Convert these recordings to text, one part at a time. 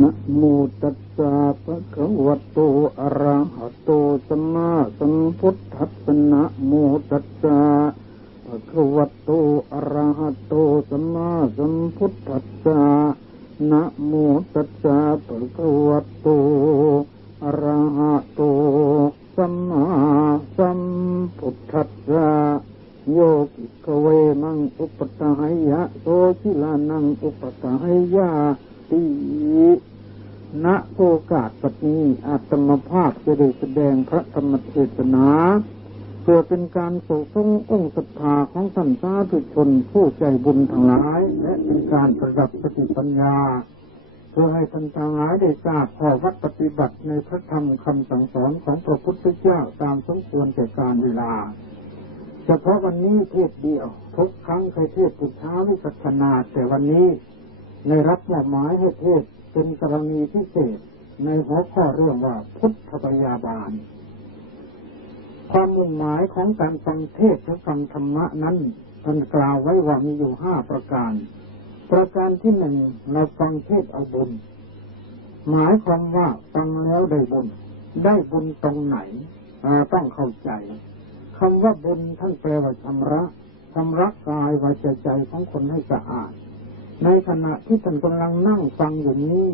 นะโมตัสสะภะคะวะโตอะระหะโตสัมมาสัมพุทธัสสะนะโมตัสสะภะคะวะโตอะระหะโตสัมมาสัมพุทธัสสะนะโมตัสสะภะคะวะโตอะระหะโตสัมมาสัมพุทธัสสะโยกิกเวมังอุปตหยะโสชิลานังอุปตหยะติณโอกาสปัจจุบันอาตมภาพจะได้แสดงพระธรรมเทศนาเพื่อเป็นการส่งองค์ศรัทธาของท่านสาธุชนผู้ใจบุญทั้งหลายและเป็นการประดับสติปัญญาเพื่อให้ท่านทั้งหลายได้ทราบข้อวัดปฏิบัติในพระธรรมคำสั่งสอนของพระพุทธเจ้าตามสมควรแก่กาลเวลาเฉพาะวันนี้เทศเดียวทุกครั้งเคยเทศทุกเช้าวิปัสสนาแต่วันนี้ในรับมอบหมายให้เทศเป็นกรณีพิเศษในหัวข้อเรื่องว่าพุทธพยาบาลความมุ่งหมายของการฟังเทศและฟังธรรมะนั้นท่านกล่าวไว้ว่ามีอยู่5ประการประการที่1เราฟังเทศเอาบุญหมายความว่าฟังแล้วได้บุญได้บุญตรงไหนต้องเข้าใจคำว่าบุญท่านแปลว่าชำระกายวาจาใจของคนให้สะอาดในขณะที่ท่านกำลังนั่งฟังอยู่นี้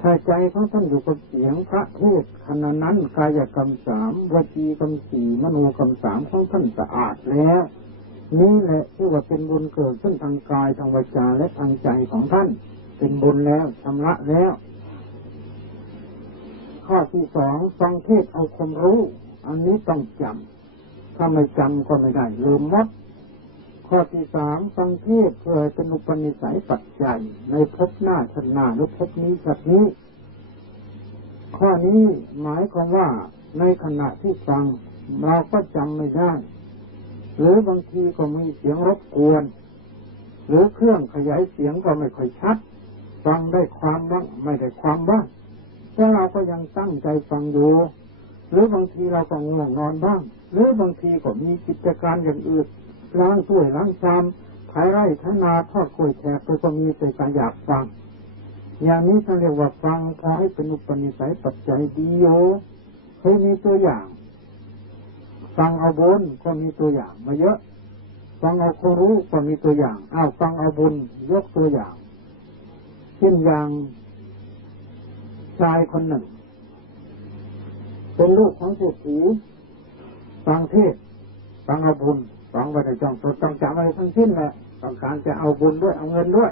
ถ้าใจของท่านอยู่กับเสียงพระเทศขณะนั้นกายกรรม3วจีกรรม4มโนกรรม3ของท่านสะอาดแล้วนี่แหละที่ว่าเป็นบุญเกิดขึ้นทางกายทางวาจาและทางใจของท่านเป็นบุญแล้วชำระแล้วข้อที่2ฟังเทศเอาความรู้อันนี้ต้องจำถ้าไม่จำก็ไม่ได้ลืมหมดข้อที่3ฟังเทศเพื่อเป็นอุปนิสัยปัจจัยในภพหน้าชาติหน้าหรือภพนี้ชาตินี้ข้อนี้หมายความว่าในขณะที่ฟังเราก็จำไม่ได้หรือบางทีก็มีเสียงรบกวนหรือเครื่องขยายเสียงก็ไม่ค่อยชัดฟังได้ความบ้างไม่ได้ความบ้างแต่เราก็ยังตั้งใจฟังอยู่หรือบางทีเราก็ง่วงนอนบ้างหรือบางทีก็มีกิจการอย่างอื่นล้างถ้วยล้างชามไถไร่ไถนาทอดกล้วยแขกก็มีแต่การอยากฟังอย่างนี้เขาเรียกว่าฟังพอให้เป็นอุปนิสัยปัจจัยดีโยเคยมีตัวอย่างฟังเอาบุญก็มีตัวอย่างมาเยอะฟังเอาความรู้ก็มีตัวอย่างฟังเอาบุญยกตัวอย่างเช่นอย่างชายคนหนึ่งเป็นลูกของเศรษฐีฟังเทศฟังเอาบุญฟังไปในจ้องตัวต้องจำอะไรทั้งสิ้นแหละต้องการจะเอาบุญด้วยเอาเงินด้วย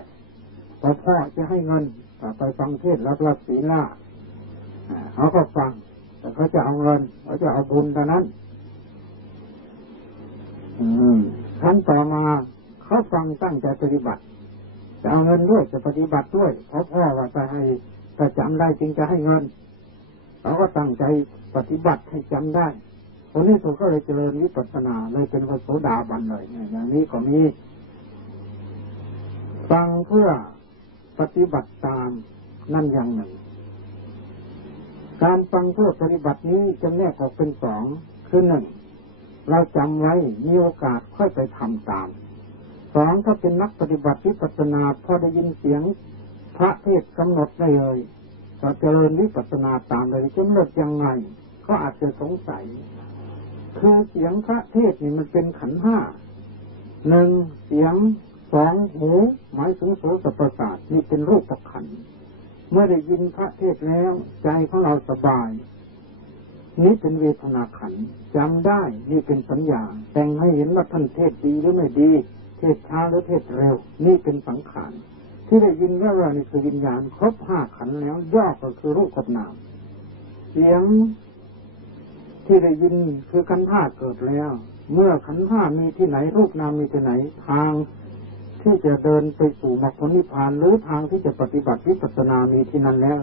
พอพ่อจะให้เงินไปฟังเทศรับศีลเขาก็ฟังแต่เขาจะเอาเงินเขาจะเอาบุญเท่านั้นครั้งต่อมาเขาฟังตั้งใจปฏิบัติจะเอาเงินด้วยจะปฏิบัติด้วยเพราะพ่อว่าจะให้ถ้าจำได้จริงจะให้เงินเขาก็ตั้งใจปฏิบัติให้จำได้คนนี้ตัวก็เลยเจริญวิปัสสนาเลยเป็นพระโสดาบันเลยอย่างนี้ก็มีฟังเพื่อปฏิบัติตามนั่นอย่างหนึ่งการฟังเพื่อปฏิบัตินี้จะแยกออกเป็น2คือ1เราจำไว้มีโอกาสค่อยไปทำตาม2ถ้าเป็นนักปฏิบัติวิปัสสนาพอได้ยินเสียงพระเทศกำหนดได้เลยก็เจริญวิปัสสนาตามเลยจะเลิกยังไงก็อาจจะสงสัยคือเสียงพระเทศนี่มันเป็นขันธ์5 1เสียง2หูหมายถึงโสตประสาทนี่เป็นรูปขันธ์เมื่อได้ยินพระเทศแล้วใจของเราสบายนี่เป็นเวทนาขันธ์จำได้นี่เป็นสัญญาแต่งให้เห็นว่าท่านเทศดีหรือไม่ดีเทศช้าหรือเทศเร็วนี่เป็นสังขารที่ได้ยินว่านี่คือวิญญาณครบ5ขันธ์แล้วย่อก็คือรูปกับนามเสียงที่ได้ยินคือขันธ์5เกิดแล้วเมื่อขันธ์5มีที่ไหนรูปนามมีที่ไหนทางที่จะเดินไปสู่มรรคผลนิพพานหรือทางที่จะปฏิบัติวิปัสสนามีที่นั้นแล้ว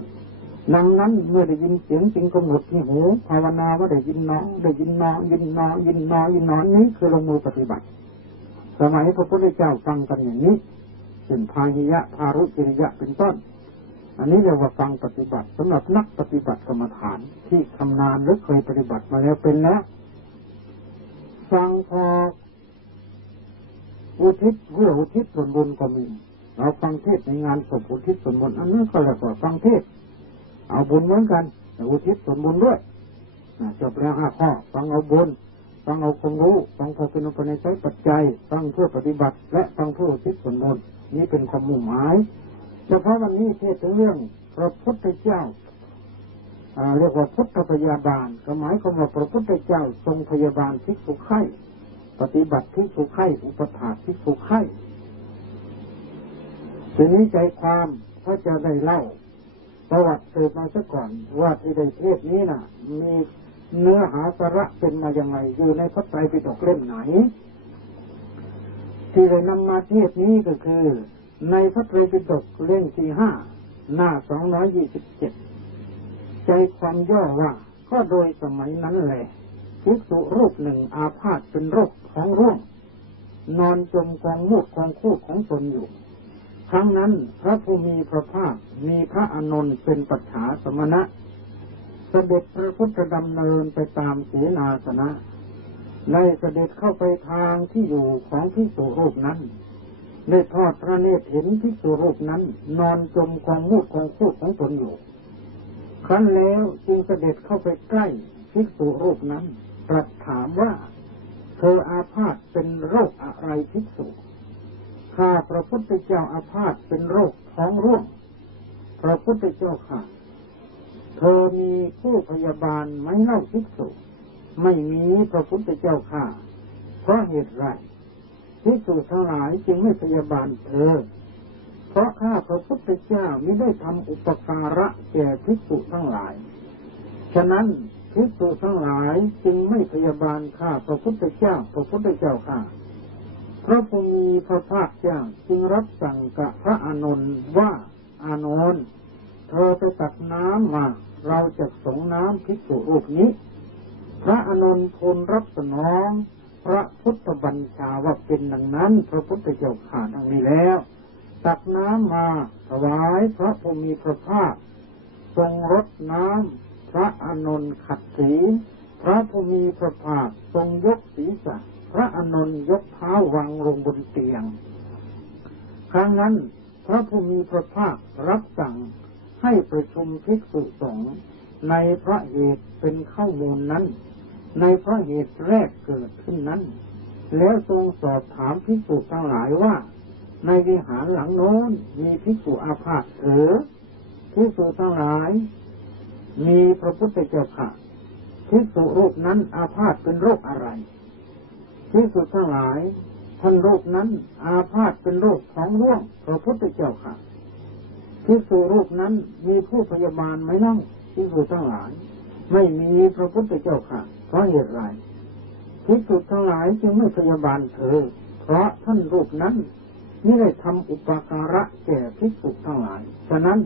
ดังนั้นเมื่อได้ยินเสียงจริงกำหนดที่หูภาวนาว่าได้ยินน้องได้ยินน้องยินน้องยินน้องยินน้องนี้คือลงมือปฏิบัติสมัยพระพุทธเจ้าฟังกันอย่างนี้เป็นพาหิยะพารุจริยะเป็นต้นอันนี้เรียกว่าฟังปฏิบัติสำหรับนักปฏิบัติกรรมฐานที่ชำนาญหรือเคยปฏิบัติมาแล้วเป็นแล้วฟังพออุทิศเพื่ออุทิศส่วนบุญก็มี เราฟังเทศในงานศพอุทิศส่วนบุญอันนั้นก็เรียกว่าฟังเทศเอาบุญเหมือนกันแต่อุทิศส่วนบุญด้วยจบแล้ว5 ข้อฟังเอาบุญฟังเอาความรู้ฟังพอเป็นอุปนิสัยปัจจัยฟังเพื่อปฏิบัติและฟังเพื่ออุทิศส่วนบุญนี้เป็นความมุ่งหมายเฉพาะวันนี้เทศถึงเรื่องพระพุทธเจ้าเรียกว่าพุทธพยาบาลก็หมายความว่าพระพุทธเจ้าทรงพยาบาลภิกษุไข้ปฏิบัติภิกษุไข้อุปถากภิกษุไข้ทีนี้ใจความก็จะได้เล่าประวัติเกิดมาซะก่อนว่าที่ได้เทศนี้น่ะมีเนื้อหาสาระเป็นมาอย่างไรอยู่ในพระไตรปิฎกเล่มไหนที่ได้นำมาเทศนี้ก็คือในพระไตรปิฎกเล่มที่5หน้า227ใจความย่อว่าก็โดยสมัยนั้นแหละภิกษุรูปหนึ่งอาพาธเป็นโรคท้องร่วงนอนจมกองมูดกองคูดของตนอยู่ครั้งนั้นพระผู้มีพระภาคมีพระอานนท์เป็นปัจฉาสมณะเสด็จพระพุทธดำเนินไปตามเสนาสนะได้เสด็จเข้าไปทางที่อยู่ของภิกษุรูปนั้นได้ทอดพระเนตรเห็นภิกษุรูปนั้นนอนจมกองมูดกองคูดของตนอยู่ครั้นแล้วจึงเสด็จเข้าไปใกล้ภิกษุรูปนั้นตรัสถามว่าเธออาพาธเป็นโรคอะไรภิกษุข้าพระพุทธเจ้าอาพาธเป็นโรคท้องร่วงพระพุทธเจ้าค่ะเธอมีผู้พยาบาลไหมเล่าภิกษุไม่มีพระพุทธเจ้าค่ะเพราะเหตุไรภิกษุทั้งหลายจึงไม่พยาบาลเธอเพราะข้าพระพุทธเจ้าไม่ได้ทำอุปการะแก่ภิกษุทั้งหลายฉะนั้นภิกษุทั้งหลายจึงไม่พยาบาลข้าพระพุทธเจ้าพระพุทธเจ้าค่ะพระผู้มีพระภาคเจ้าจึงรับสั่งกับพระอานนท์ว่าอานนท์เธอไปตักน้ำมาเราจะสงน้ำภิกษุรูปนี้พระอานนท์ทูลรับสนองพระพุทธบัญชาว่าเป็นดังนั้นพระพุทธเจ้าข้าดังนี้แล้วตักน้ำมาถวายพระผู้มีพระภาคทรงรดน้ำพระอานนท์ขัดศีลพระผู้มีพระภาคทรงยกศีรษะพระอานนท์ยกเท้าวางลงบนเตียงครั้งนั้นพระผู้มีพระภาครับสั่งให้ประชุมภิกษุสงฆ์ในพระเหตุเป็นข้อมูลนั้นในพระเหตุแรกเกิดขึ้นนั้นแล้วทรงสอบถามภิกษุทั้งหลายว่าในวิหารหลังโน้นมีภิกษุอาพาธหรือภิกษุทั้งหลายมีพระพุทธเจ้าค่ะภิกษุรูปนั้นอาพาธเป็นโรคอะไรภิกษุทั้งหลายท่านรูปนั้นอาพาธเป็นโรคท้องร่วงพระพุทธเจ้าค่ะภิกษุรูปนั้นมีผู้พยาบาลไหมนั่งภิกษุทั้งหลายไม่มีพระพุทธเจ้าค่ะเพราะเหตุไรภิกษุทั้งหลายจึงไม่พยาบาลเธอเพราะท่านรูปนั้นไม่ได้ทำอุปการะแก่ภิกษุทั้งหลายฉะนั้น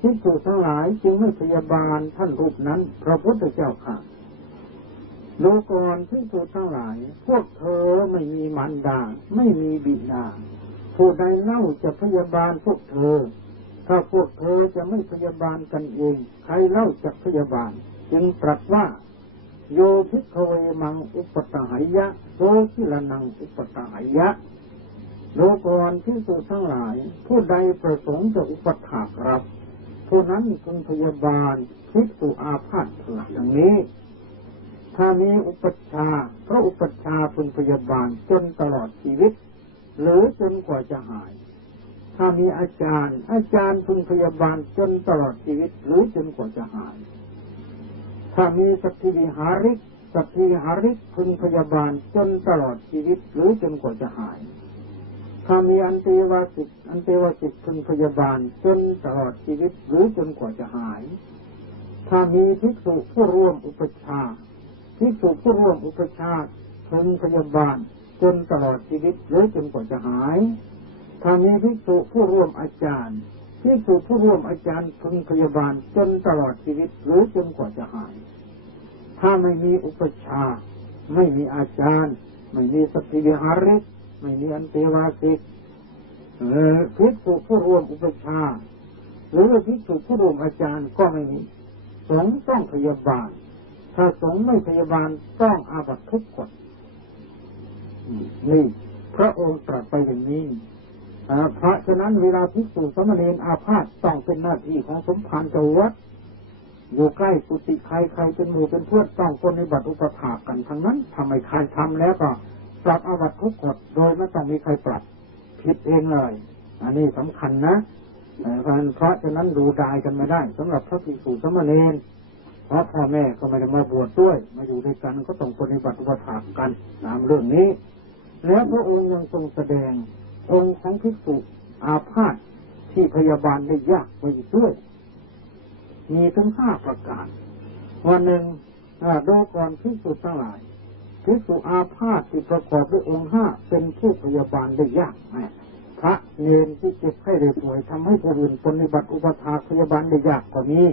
ภิกษุทั้งหลายจึงไม่พยาบาลท่านรูปนั้นพระพุทธเจ้าค่ะดูก่อนภิกษุทั้งหลายพวกเธอไม่มีมารดาไม่มีบิดาผู้ใดเล่าจะพยาบาลพวกเธอถ้าพวกเธอจะไม่พยาบาลกันเองใครเล่าจะพยาบาลจึงตรัสว่าโยภิกขเวมังอุปตหัยยะโสชิลนังอุปตหัยยะดูก่อนภิกษุทั้งหลายผู้ใดประสงค์จะอุปถากรับผู้นั้นพึงพยาบาลภิกษุอาพาธอย่างนี้ถ้ามีอุปัชฌาย์พระอุปัชฌาย์พึงพยาบาลจนตลอดชีวิตหรือจนกว่าจะหายถ้ามีอาจารย์พึงพยาบาลจนตลอดชีวิตหรือจนกว่าจะหายถ้ามีสัตถิวิหาริกพึงพยาบาลจนตลอดชีวิตหรือจนกว่าจะหายถ้ามีอันเตวาสิกพึงพยาบาลจนตลอดชีวิตหรือจนกว่าจะหายถ้ามีภิกษุผู้ร่วมอุปชาภิกษุผู้ร่วมอุปชาพึงพยาบาลจนตลอดชีวิตหรือจนกว่าจะหายถ้ามีภิกษุผู้ร่วมอาจารย์ภิกษุผู้ร่วมอาจารย์พึงพยาบาลจนตลอดชีวิตหรือจนกว่าจะหายถ้าไม่มีอุปชาไม่มีอาจารย์ไม่มีสัตถิวิหาริกไม่มีอันเตวาสิกภิกษุผู้ร่วมอุปชาหรือภิกษุผู้ร่วมอาจารย์ก็ไม่มีสงฆ์ต้องพยาบาลถ้าสงฆ์ไม่พยาบาลต้องอาบัติทุกกฎนี่พระองค์ตรัสไปอย่างนี้ เพราะฉะนั้นเวลาภิกษุสามเณรอาพาธต้องเป็นหน้าที่ของสมภารเจ้าวัดอยู่ใกล้กุฏิใครเป็นหมู่เป็นเพื่อนต้องปฏิบัติอุปถากกันทั้งนั้นทำไมใครทำแล้วก็ปรับอาบัติทุกกฎโดยไม่ต้องมีใครปรับผิดเองเลยอันนี้สำคัญนะเพราะฉะนั้นดูดายกันไม่ได้สำหรับพระภิกษุสามเณรเพราะพ่อแม่ก็ไม่ได้มาบวชด้วยมาอยู่ด้วยกันก็ต้องปฏิบัติอุปถากกันตามเรื่องนี้แล้วพระองค์ยังทรงแสดงองค์ของภิกษุอาพาธที่พยาบาลได้ยากไว้ด้วยมีถึง5 ประการวันหนึ่งดูก่อนภิกษุทั้งหลายภิกษุอาพาธที่ประกอบด้วยองค์5เป็นผู้พยาบาลได้ยากพระเนรที่เจ็บไข้ได้ป่วยทำให้ผู้อื่นปฏิบัติอุปถากพยาบาลได้ยากกว่านี้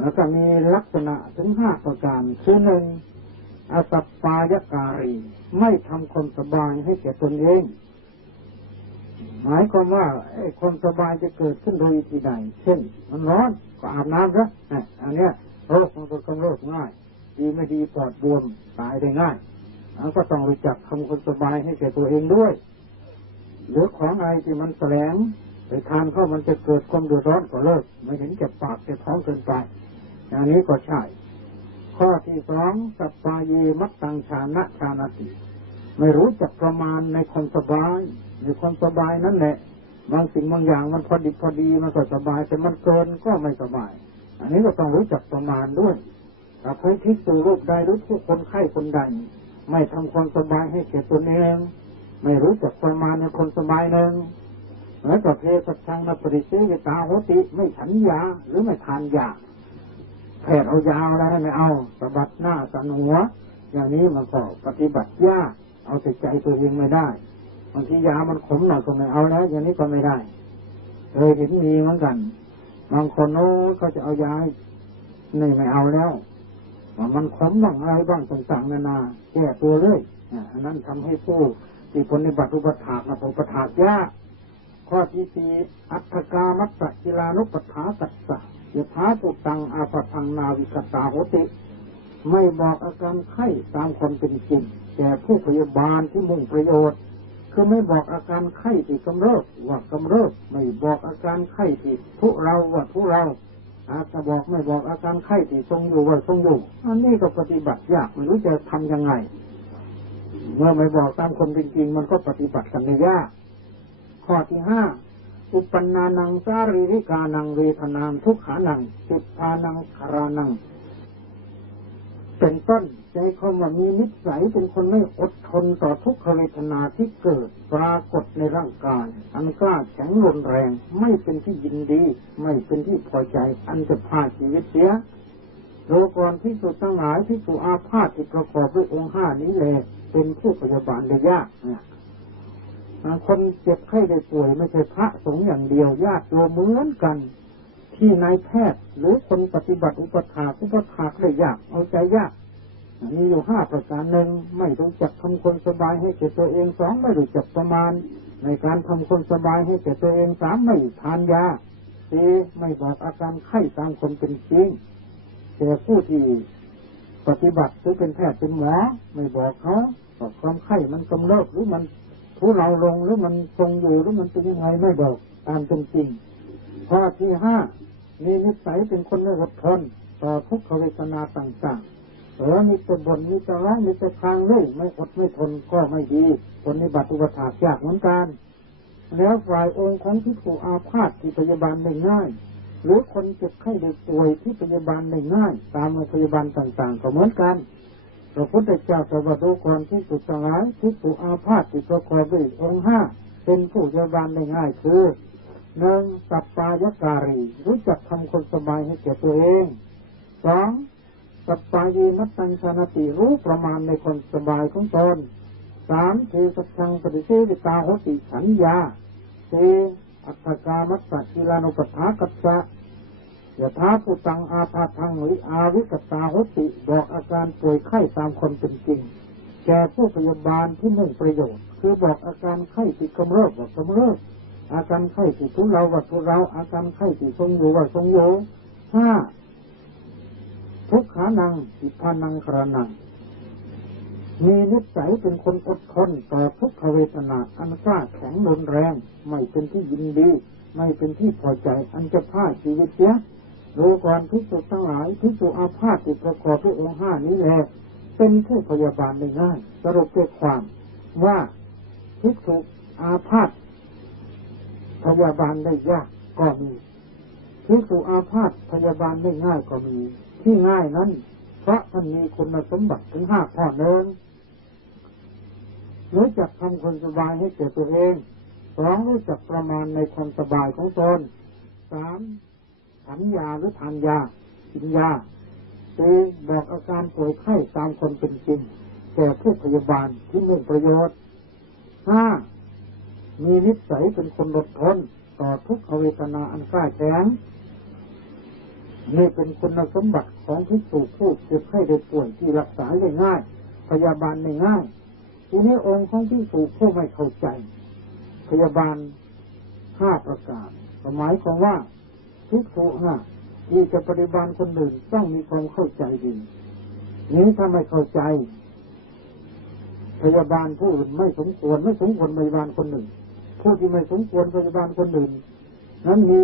แล้วก็มีลักษณะถึง5 ประการคือ1อสัปปายการีไม่ทำคนสบายให้แก่ตนเองหมายความว่าคนสบายจะเกิดขึ้นโดยวิธีใดเช่นมันร้อนก็อาบน้ำซะอันเนี้ยโรคมันก็กำเริบง่ายดีไม่ดีปอดบวมตายได้ง่ายก็ต้องรู้จักทำคนสบายให้แก่ตัวเองด้วยหรือของอะไรที่มันแสลงไปทานเข้ามันจะเกิดความเดือดร้อนก็เลิกไม่เห็นเจ็บปากเจ็บท้องเกินไปอันนี้ก็ใช่ข้อที่2สัปปายมัตตังชานะชานาติไม่รู้จักประมาณในความสบายในความสบายนั่นแหละบางสิ่งบางอย่างมันพอดีมันก็สบายแต่มันเกินก็ไม่สบายอันนี้ก็ต้องรู้จักประมาณด้วยถ้าใครทิศสู่รูปใดหรือผู้คนไข้คนใดไม่ทำความสบายให้แก่ตนเองไม่รู้จักประมาณในคนสบายหนึ่งแล้วก็เพศชังนปริเสวิตาโหติไม่ฉันยาหรือไม่ทานยาแพทย์เอายาอะไรไม่เอาสะบัดหน้าสันหัวอย่างนี้มันก็ปฏิบัติยากเอาแต่ใจตัวเองไม่ได้บางทียามันขมหน่อยก็ไม่เอาแล้วอย่างนี้ก็ไม่ได้เคยเห็นมีเหมือนกันบางคนโน้เขาจะเอายาไม่เอาแล้วมันขมบ้างอะไรบ้างต่างๆนานาแก้ตัวเลยอันนั้นทำให้ผู้ที่ปฏิบัติอุปถากอุปถากยากข้อที่4อัตถกามัตตกิลานุปัฏฐาตัสสะยถาปุตังอาปทังนาวิกตาโหติไม่บอกอาการไข้ตามความเป็นจริงแก่ผู้พยาบาลที่มุ่งประโยชน์คือไม่บอกอาการไข้ที่กำเริบว่ากำเริบไม่บอกอาการไข้ที่ทุเราว่าทุเราอาจจะบอกไม่บอกอาการไข้ที่ทรงอยู่ว่าทรงอยู่อันนี้ก็ปฏิบัติยากไม่รู้จะทำยังไงเมื่อไม่บอกตามคนเป็นจริงมันก็ปฏิบัติกันไม่ยากข้อที่5อุปนนานังสารีริกานังเวทนามทุกขานังจิตานังคารานังเป็นต้นใจเขาว่ามีนิสัยเป็นคนไม่อดทนต่อทุกขเวทนาที่เกิดปรากฏในร่างกายอันกล้าแข็งรุนแรงไม่เป็นที่ยินดีไม่เป็นที่พอใจอันจะพาชีวิตเสียโลกรที่สุดทั้งหลายที่สุอาพาธที่ประกอบด้วยองค์5นี้แหละเป็นผู้พยาบาลได้ยากคนเจ็บไข้ได้ป่วยไม่ใช่พระสงฆ์อย่างเดียวญาติโยมเหมือนกันที่นายแพทย์หรือคนปฏิบัติอุปถากได้ยากเอาใจยากมีอยู่5 ประการ1ไม่รู้จักทำคนสบายให้แก่ตัวเอง2ไม่รู้จักประมาณในการทำคนสบายให้แก่ตัวเอง3ไม่ทานยา4ไม่บอกอาการไข้ตามคนเป็นจริงแต่ผู้ที่ปฏิบัติหรือเป็นแพทย์เป็นหมอไม่บอกเขาว่าความไข้มันกำเริบหรือมันทุเลาลงหรือมันทรงอยู่หรือมันเป็นยังไงไม่บอกตามเป็นจริงข้อที่5มีนิสัยเป็นคนไม่อดทนต่อทุกขเวทนาต่างๆมีแต่บ่นมีแต่ร้องมีแต่คลางเลยไม่อดไม่ทนก็ไม่ดีปฏิบัติอุปถากยากเหมือนกันแล้วฝ่ายองค์ของภิกษุอาพาธที่พยาบาลได้ง่ายหรือคนเจ็บไข้ได้ป่วยที่พยาบาลได้ง่ายตามโรงพยาบาลต่างๆก็เหมือนกันพระพุทธเจ้าตรัสว่าดูก่อนภิกษุทั้งหลายภิกษุอาพาธที่ประกอบด้วยองค์5เป็นผู้พยาบาลได้ง่ายคือ1สัปปายการีรู้จักทำคนสบายให้แก่ตัวเอง2สัปปายมัตตังชานาติรู้ประมาณในคนสบายของตน3เทสัชังปฏิเสวิตาโหติฉันยา4อัตถกามัตตกิลานุปัฏฐากัสสะยถาปุตังอาภาทังหรืออาวิกตาโหติบอกอาการป่วยไข้ตามคนเป็นจริงแก่ผู้พยาบาลที่มุ่งประโยชน์คือบอกอาการไข้ที่กำเริบว่ากำเริบอาการไข้ที่ทุเราว่าทุเราอาการไข้ที่ทรงอยู่ว่าทรงอยู่5ทุกขานังจิตานังคารานัง มีนิสัยเป็นคนอดทนต่อทุกขเวทนาอันกล้าแข็งรุนแรงไม่เป็นที่ยินดีไม่เป็นที่พอใจอันจะพาชีวิตเสียดูก่อนภิกษุทั้งหลายภิกษุอาพาธที่ประกอบด้วยองค์ห้านี้แหละเป็นผู้พยาบาลได้ง่ายสรุปใจความว่าภิกษุอาพาธพยาบาลได้ยากก็มีภิกษุอาพาธพยาบาลได้ง่ายก็มีที่ง่ายนั้นเพราะมันมีคุณสมบัติถึง5 ข้อหนึ่งรู้จักทำคนสบายให้แก่ตัวเอง2รู้จักประมาณในความสบายของตน3ฉันยาหรือทานยากินยา4บอกอาการป่วยไข้ตามคนเป็นจริงแก่ผู้พยาบาลที่มีประโยชน์5มีนิสัยเป็นคนอดทนต่อทุกขเวทนาอันกล้าแข็งนี่เป็นคุณสมบัติของภิกษุผู้เจ็บไข้ได้ป่วยที่รักษาได้ง่ายพยาบาลได้ง่ายทีนี้องค์ของภิกษุผู้ไม่เข้าใจพยาบาล5 ประการหมายความว่าภิกษุที่จะปฏิบัติคนอื่นต้องมีความเข้าใจดีนี้ถ้าไม่เข้าใจพยาบาลผู้อื่นไม่สมควรพยาบาลคนหนึ่งผู้ที่ไม่สมควรพยาบาลคนอื่นนั้นมี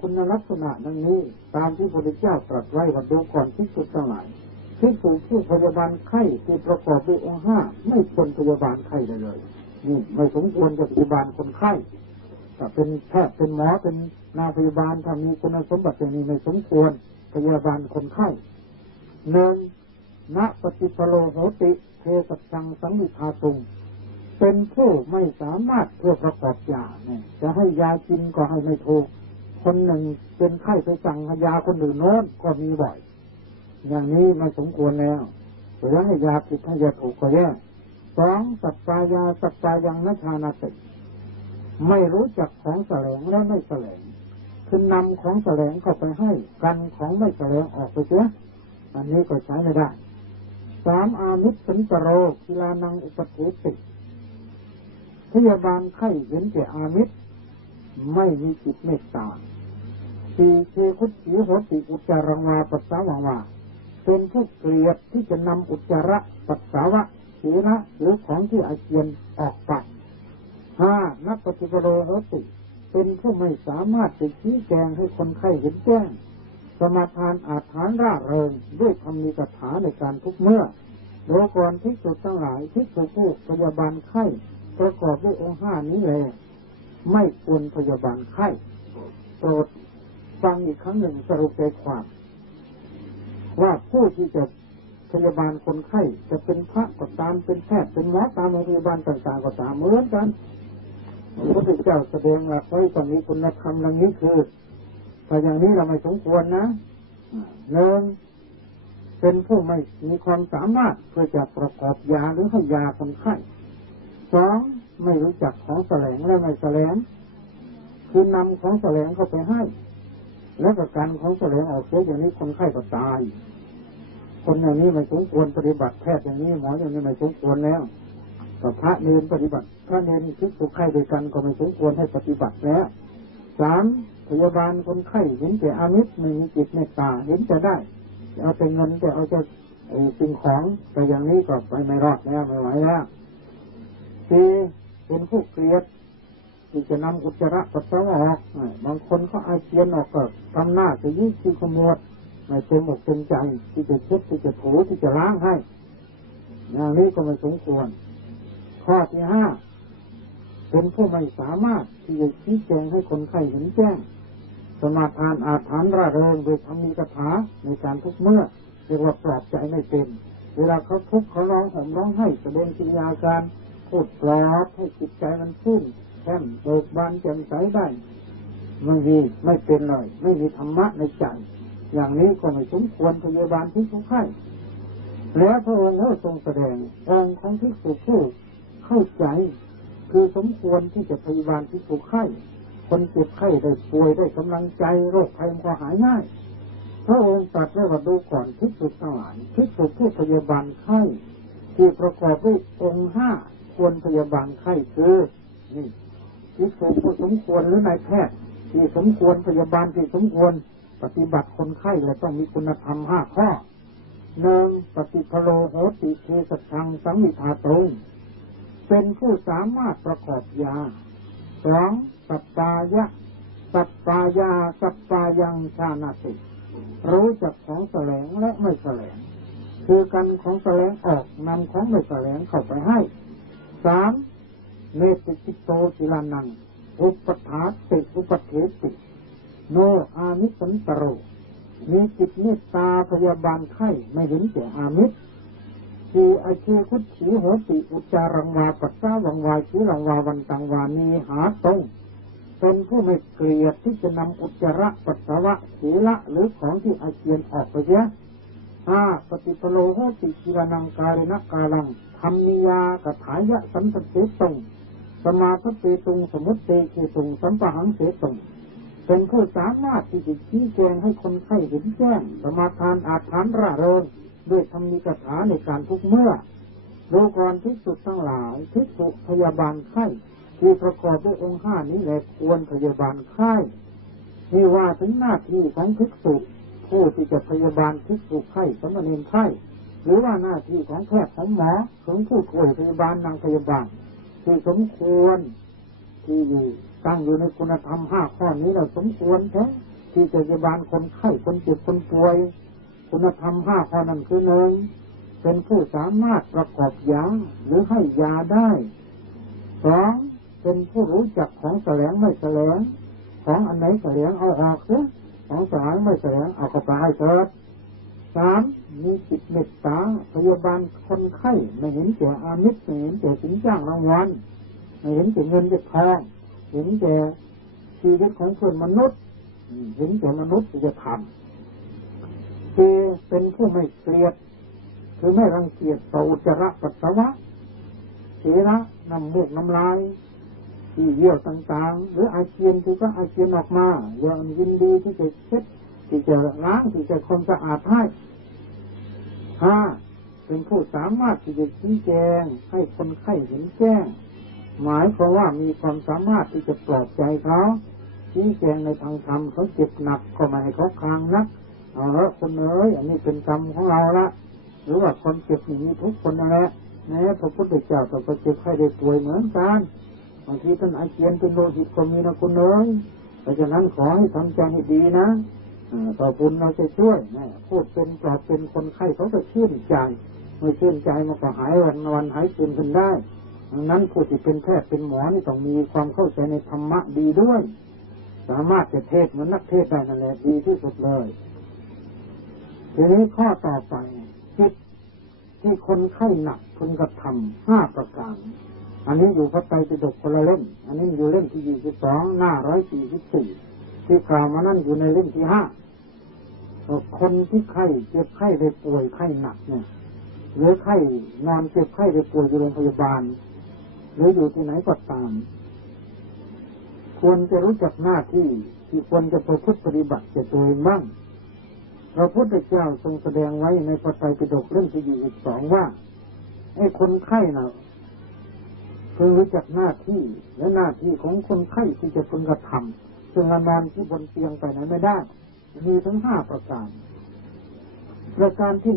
คุณลักษณะดังนี้ตามที่พระพุทธเจ้าตรัสไว้ว่าดูก่อนภิกษุทั้งหลายภิกษุผู้พยาบาลไข้ที่ประกอบด้วยองค์5ไม่ควรพยาบาลไข้เลยนี่ไม่สมควรจะพยาบาลคนไข้ถ้าเป็นแพทย์เป็นหมอเป็นนายพยาบาลถ้ามีคุณสมบัติอย่างนี้ไม่สมควรพยาบาลคนไข้1ณปฏิปโลโหติเทสัจจังสังวิภาตุงเป็นผู้ไม่สามารถเพื่อประกอบยาจะให้ยากินก็ให้ไม่ถูกคนหนึ่งเป็นไข้ไปสั่งยาคนอื่นโน้นก็มีบ่อยอย่างนี้ไม่สมควรแล้วหรือให้ยาผิดให้ยาถูกก็แย่2สัพพายาสัพพายังนัชานาติไม่รู้จักของแสลงและไม่แสลงคือนำของแสลงเข้าไปให้กันของไม่แสลงออกไปเสียอันนี้ก็ใช้ไม่ได้3อามิตรสันตโรกีฬานังอุปเทติพยาบาลไข้เห็นแก่อามิตรไม่มีจิตเมตตา4เทคุติโหติอุจจารังวาปัสสาวะเป็นผู้เกลียดที่จะนำอุจจาระปัสสาวะศีระหรือของที่อาเจียนออกไป5นัปฏิปโลโหติเป็นผู้ไม่สามารถจะชี้แจงให้คนไข้เห็นแจ้งสมาทานอาถรรพ์ร่าเริงด้วยคำมีคาถาในการทุกเมื่อโดยก่อนภิกษุทั้งหลายภิกษุผู้พยาบาลไข้ประกอบด้วยองค์5นี้แลไม่ควรพยาบาลไข้โปรดฟังอีกครั้งหนึ่งสรุปใจความว่าผู้ที่จะพยาบาลคนไข้จะเป็นพระก็ตามเป็นแพทย์เป็นหมอตามโรงพยาบาลต่างๆก็ตามเหมือนกันพระพุทธเจ้าแสดงว่าไว้ตรงนี้คุณธรรมดังนี้คือถ้าอย่างนี้เราไม่สมควรนะ1เป็นผู้ไม่มีความสามารถเพื่อจะประกอบยาหรือให้ยาคนไข้2ไม่รู้จักของแสลงและไม่แสลงคือนำของแสลงเข้าไปให้แล้วก็การของแสลงออกเสียอย่างนี้คนไข้ก็ตายคนอย่างนี้ไม่สมควรปฏิบัติแพทย์อย่างนี้หมออย่างนี้ไม่สมควรแล้วกับพระเนรปฏิบัติพระเนรภิกษุไข้ด้วยกันก็ไม่สมควรให้ปฏิบัติแล้ว3พยาบาลคนไข้เห็นแต่อามิตรไม่มีจิตเมตตาเห็นจะได้เอาแต่เงินจะเอาจะสิ่งของแต่อย่างนี้ก็ไปไม่รอดแล้วไม่ไหวแล้ว4เป็นผู้เกลียดที่จะนำอุจจาระปัสสาวะออกบางคนเขาอาเจียนออกก็ทำหน้าจะยิ่งที่ขมวดไม่เต็มอกเต็มใจที่จะเช็ดที่จะถูที่จะล้างให้อย่างนี้ก็ไม่สมควรข้อที่5เป็นผู้ไม่สามารถที่จะชี้แจงให้คนไข้เห็นแจ้งสมาทานอาถรรพ์ร่าเริงโดยทำมีคาถาในการทุกเมื่อเรียกว่าปลอบใจไม่เป็นเวลาเขาทุกข์เขาร้องห่มร้องไห้แสดงกิริยาการพูดปลอบให้จิตใจมันพุ่งแจ่มเบิกบานแจ่มใสได้ไม่เป็นเลยไม่มีธรรมะในใจอย่างนี้ก็ไม่สมควรพยาบาลที่ทุกข์ไข้แล้วพระองค์ก็ทรงแสดงองค์ของภิกษุผู้เข้าใจคือสมควรที่จะพยาบาลที่ทุกข์ไข้คนเจ็บไข้ได้ป่วยได้กำลังใจโรคภัยมันก็หายง่ายพระองค์ตรัสไว้ว่าดูก่อนภิกษุทั้งหลายภิกษุผู้พยาบาลไข้ที่ประกอบด้วยองค์5ควรพยาบาลไข้คือนี่ภิกษุผู้สมควรหรือนายแพทย์ที่สมควรพยาบาลที่สมควรปฏิบัติคนไข้และต้องมีคุณธรรม5 ข้อ หนึ่งปฏิภโลโหติเทสทังสังวิทาตงเป็นผู้สามารถประกอบยาสองสัปปายะสัปปายาสัปปายังชานาติรู้จักของแสลงและไม่แสลงคือกันของแสลงออกนำของไม่แสลงเข้าไปให้สามเนติจิตโตศิลานังอุปถาติอุปเทติโนอามิสันตโรมีจิตเมตตาพยาบาลไข้ไม่เห็นแก่อามิตรทีอาชีคุตขีโหติอุจารังวาปัสสาวังวาชีรังวาวันตังวานีหาตงเป็นผู้ไม่เกลียดที่จะนำอุจจาระปัสสาวะศีละหรือของที่อาเจียนออกไปเสียห้าปฏิปโลโหติจิรนังกาเรนะกาลังธรรมนิยากถายะสัมปเสตงสมาทเตตุงสมุตเตเกตุงสัมปหังเสตงเป็นผู้สามารถที่จะชี้แจงให้คนไข้เห็นแจ้งสมาทานอาถรรพ์ร่าเริงด้วยธรรมิกถาในการทุกเมื่อดูก่อนภิกษุทั้งหลายภิกษุพยาบาลไข้ที่ประกอบด้วยองค์ห้านี้แหละควรพยาบาลไข้นี่ว่าถึงหน้าที่ของภิกษุผู้ที่จะพยาบาลภิกษุไข้สมณเณรไข้หรือว่าหน้าที่ของแพทย์ของหมอของผู้ช่วยพยาบาลนางพยาบาลที่สมควรที่ตั้งอยู่ในคุณธรรมห้าข้อนี้เราสมควรแท้ที่จะพยาบาลคนไข้คนเจ็บคนป่วยคุณธรรมห้าข้อนั้นคือหนึ่งเป็นผู้สามารถประกอบยาหรือให้ยาได้สองเป็นผู้รู้จักของแสลงไม่แสลงของอันไหนแสลงเอาออกเสียของแสลงไม่แสลงเอาเข้าไปให้เถิดสามมีจิตเมตตาพยาบาลคนไข้ไม่เห็นแก่อามิตรไม่เห็นแก่สินจ้างรางวัลไม่เห็นแก่เงินแก่ทองเห็นแก่ชีวิตของเพื่อนมนุษย์เห็นแก่มนุษย์ที่จะทำคือเป็นผู้ไม่เกลียดคือไม่รังเกียจต่ออุจจาระปัสสาวะศีละน้ำมูกน้ำลายที่เยี่ยวต่างๆหรืออาเจียนที่ก็อาเจียนออกมาอย่างยินดีที่จะเช็ดที่จะล้างที่จะคนสะอาดให้ห้าเป็นผู้สามารถที่จะชี้แจงให้คนไข้เห็นแจ้งหมายความว่ามีความสามารถที่จะปลอบใจเขาชี้แจงในทางธรรมเขาเจ็บหนักก็ไม่ให้เขาคลางนักเอาละคนเอ๋ยอันนี้เป็นกรรมของเราละหรือว่าคนเจ็บมีทุกคนนั่นแหละแม้พระพุทธเจ้าก็เจ็บไข้ได้ป่วยเหมือนกันบางทีท่านอาเจียนเป็นโลหิตก็มีนะคุณเอ๋ยเพราะฉะนั้นขอให้ทำใจให้ดีนะต่อบุญเราจะช่วยพูดเป็นปลอบเป็นคนไข้เขาจะชื่นใจเมื่อชื่นใจมันก็หายวันหายคืนกันได้ดังนั้นผู้ที่เป็นแพทย์เป็นหมอนี่ต้องมีความเข้าใจในธรรมะดีด้วยสามารถจะเทศเหมือนนักเทศได้นั่นแหละดีที่สุดเลยทีนี้ข้อต่อไปจิตที่คนไข้หนักพึงกระทำ5ประการอันนี้อยู่พระไตรปิฎกคนละเล่มอันนี้อยู่เล่มที่22หน้า144ที่กล่าวมานั่นอยู่ในเล่มที่5คนที่ไข้เจ็บไข้ได้ป่วยไข้หนักเนี่ยหรือไข้นอนเจ็บไข้ได้ป่วยอยู่โรงพยาบาลหรืออยู่ที่ไหนก็ตามควรจะรู้จักหน้าที่ที่ควรจะประพฤติปฏิบัติแก่ตัวเองบ้างพระพุทธเจ้าทรงแสดงไว้ในพระไตรปิฎกเล่มที่22ว่าไอ้คนไข้น่ะพึงรู้จักหน้าที่และหน้าที่ของคนไข้ที่จะพึงกระทำซึ่งนอนที่บนเตียงไปไหนไม่ได้มีทั้ง5ประการประการที่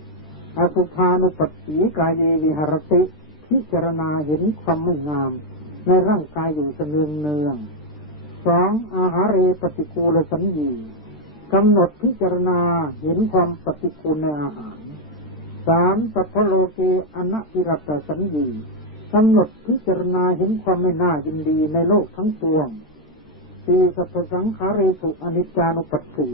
1อสุภานุปัสสีกายเยวิหรติพิจารณาเห็นความไม่งามในร่างกายอยู่เนืองๆ2อาหาเรปฏิกูลสัญญีกำหนดพิจารณาเห็นความปฏิกูลในอาหาร3สัพพโลเกอนัพิรัตสัญญีกำหนดพิจารณาเห็นความไม่น่ายินดีในโลกทั้งปวง4สัพพสังขาริสุอนิจจานุปัสสี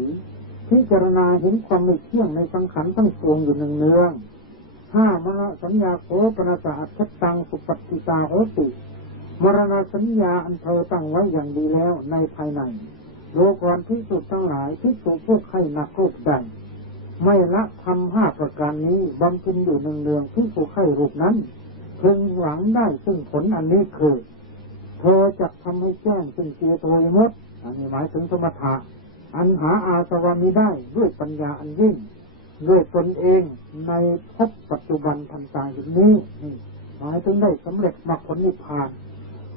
พิจารณาเห็นความไม่เที่ยงในสังขารทั้งปวงอยู่เนืองๆ5มรณสัญญาโคปนัสสะอัตตังสุปฏิตาโหติมรณสัญญาอันเธอตั้งไว้อย่างดีแล้วในภายในโลกรภิกษุทั้งหลายภิกษุผู้ไข้หนักรูปใดไม่ละทำ5ประการนี้บำเพ็ญอยู่เนืองๆภิกษุไข้รูปนั้นพึงหวังได้ซึ่งผลอันนี้คือเธอจะทำให้แจ้งซึ่งเจโตวิมุตติอันนี้หมายถึงสมถะอันหาอาสวะมิได้ด้วยปัญญาอันยิ่งด้วยตนเองในภพปัจจุบันทันตาอย่างนี้หมายถึงได้สำเร็จมรรคผลนิพพาน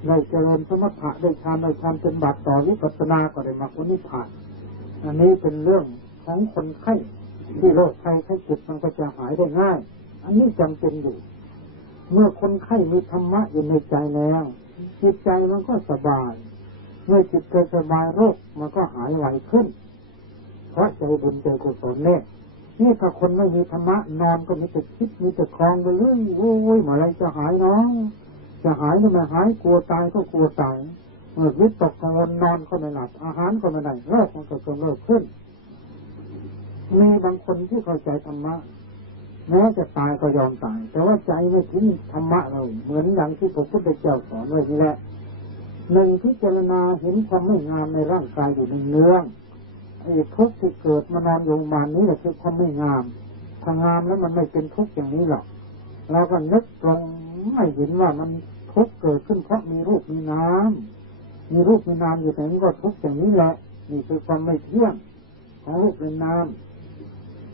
ได้เจริญสมถะได้ฌานเป็นบาตต่อวิปัสสนาก็ได้มรรคผลนิพพานอันนี้เป็นเรื่องของคนไข้ ที่โรคภัยไข้เจ็บมันก็จะหายได้ง่ายอันนี้จำเป็นอยู่เมื่อคนไข้มีธรรมะอยู่ในใจแล้วจิตใจมันก็สบายเมื่อจิตใจสบายโรคมันก็หายไวขึ้นเพราะใจบุญใจกุศลเนี่ยนี่ถ้าคนไม่มีธรรมะนอนก็มีแต่คิดมีแต่คลองไปเรื่อยโอ้ยเมื่อไรจะหายเนาะจะหายหรือไม่หายกลัวตายก็กลัวตายเมื่อวิตกกังวลนอนก็ไม่หลับอาหารก็ไม่ได้โรคมันก็เริ่มขึ้นมีบางคนที่เข้าใจธรรมะแม้จะตายก็ยอมตายแต่ว่าใจไม่ทิ้งธรรมะเลยเหมือนอย่างที่พระพุทธเจ้าสอนไว้นี่แหละหนึ่งพิจารณาเห็นความไม่งามในร่างกายอยู่เนืองๆไอ้ทุกข์ที่เกิดมานอนอยู่มานี้แหละคือความไม่งามถ้างามแล้วมันไม่เป็นทุกข์อย่างนี้หรอกเราก็นึกตรงไม่เห็นว่ามันทุกข์เกิดขึ้นเพราะมีรูปมีนามมีรูปมีนามอยู่แต่นี้ก็ทุกข์อย่างนี้แหละนี่คือความไม่เที่ยงของรูปและนาม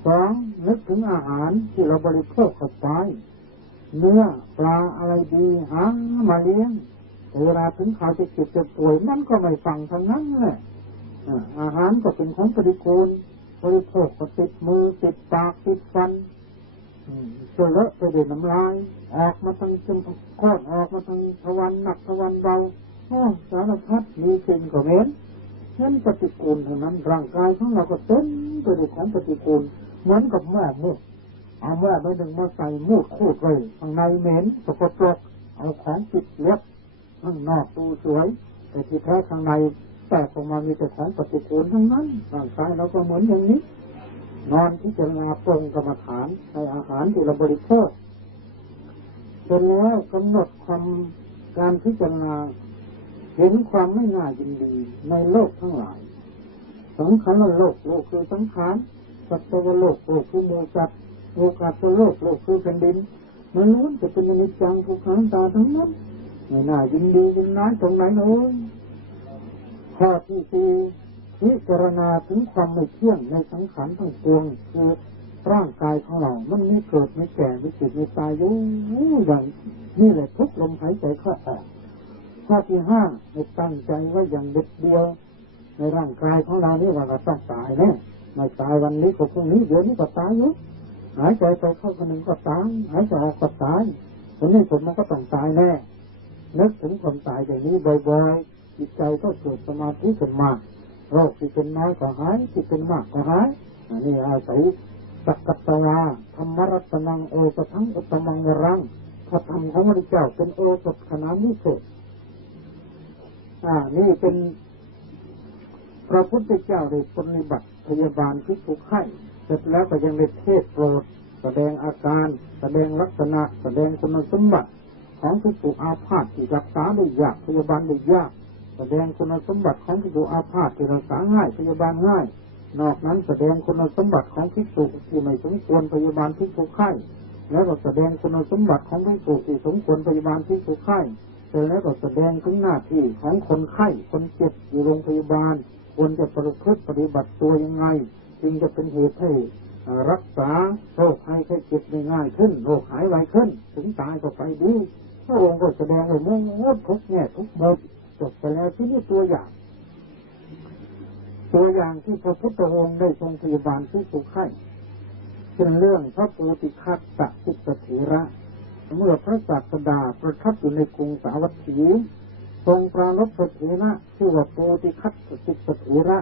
สองนึกถึงอาหารที่เราบริโภคเข้าไปเนื้อปลาอะไรดีหามาเลี้ยงแต่เวลาถึงข่าวจะเจ็บจะป่วยนั่นก็ไม่ฟังทั้งนั้นแหละอาหารก็เป็นของปฏิกูลบริโภคก็ติดมือติดปากติดฟันจะเลอะไปด้วยน้ำลายออกมาทางจมูกคลอดออกมาทางทวารหนักทวารเบาสารพัดมีสิ่งก็เหม็นนั่นปฏิกูลเท่านั้นร่างกายของเราก็เต็มไปด้วยของปฏิกูลเหมือนกับแม่มูดเอาแม่ใบหนึ่งมาใส่มูดคูดไว้ข้างในเหม็นสกปรกเอาของปิดเล็บข้างนอกดูสวยแต่ที่แท้ข้างในแตกออกมามีแต่ของปฏิกูลทั้งนั้นร่างกายเราก็เหมือนอย่างนี้นอนพิจารณาปรงกรรมฐานในอาหารที่เราบริโภคเสร็จแล้วกำหนดความการพิจารณาเห็นความไม่น่ายินดีในโลกทั้งหลายสังขารโลกคือสังขารสัตวโลกคือหมู่สัตว์โลกาตโลกคือแผ่นดินมันล้วนจะเป็นอนิจจังทุกขังตาทั้งนั้นไม่น่ายินดียินร้ายตรงไหนเลยข้อที่สี่พิจารณาถึงความไม่เที่ยงในสังขารทั้งปวงคือร่างกายของเรามันมีเกิดมีแก่มีเจ็บมีตายอยู่อย่างนี่แหละทุกลมหายใจเข้าออกข้อที่ห้าให้ตั้งใจไว้อย่างเด็ดเดียวในร่างกายของเรานี่ว่าเราต้องตายแน่ไม่ตายวันนี้ก็พรุ่งนี้เดี๋ยวนี้ก็ตายอยู่หายใจไปเข้าคนหนึ่งก็ตายหายใจออกก็ตายคนนี้คนมันก็ต้องตายแน่นึกถึงความตายอย่างนี้บ่อยๆจิตใจก็เกิดสมาธิขึ้นมาโรคที่เป็นน้อยก็หายที่เป็นมากก็หายอันนี้อาศัยสักกัตตวาธรรมรัตนังโอปทังอุตมังวรังพระธรรมของพระเจ้าเป็นโอสถขนาดนี้สุดนี่เป็นพระพุทธเจ้าได้ปฏิบัติพยาบาลภิกษุไข้เสร็จแล้วก็ยังได้เทศโปรดแสดงอาการแสดงลักษณะแสดงคุณสมบัติของภิกษุอาพาธที่รักษาได้ยากพยาบาลได้ยากแสดงคุณสมบัติของภิกษุอาพาธที่รักษาง่ายพยาบาลง่ายนอกนั้นแสดงคุณสมบัติของภิกษุที่ไม่สมควรพยาบาลภิกษุไข้แล้วก็แสดงคุณสมบัติของภิกษุที่สมควรพยาบาลภิกษุไข้แล้วก็แสดงถึงหน้าที่ของคนไข้คนเจ็บอยู่โรงพยาบาลควรจะประพฤติปฏิบัติตัวยังไงจึงจะเป็นเหตุให้รักษาโรคภัยไข้เจ็บง่ายขึ้นโรคหายไวขึ้นถึงตายก็ไปดีพระองค์ก็แสดงไว้มุ่งทุกแง่ทุกมุมจบไปแล้วที่นี่ตัวอย่างที่พระพุทธองค์ได้ทรงพยาบาลภิกษุไข้เป็นเรื่องพระโพธิคัตตจิตเถระเมื่อพระศาสดาประทับอยู่ในกรุงสาวัตถีทรงปรารภพระเถระชื่อว่าโพธิคัตตจิตเถระ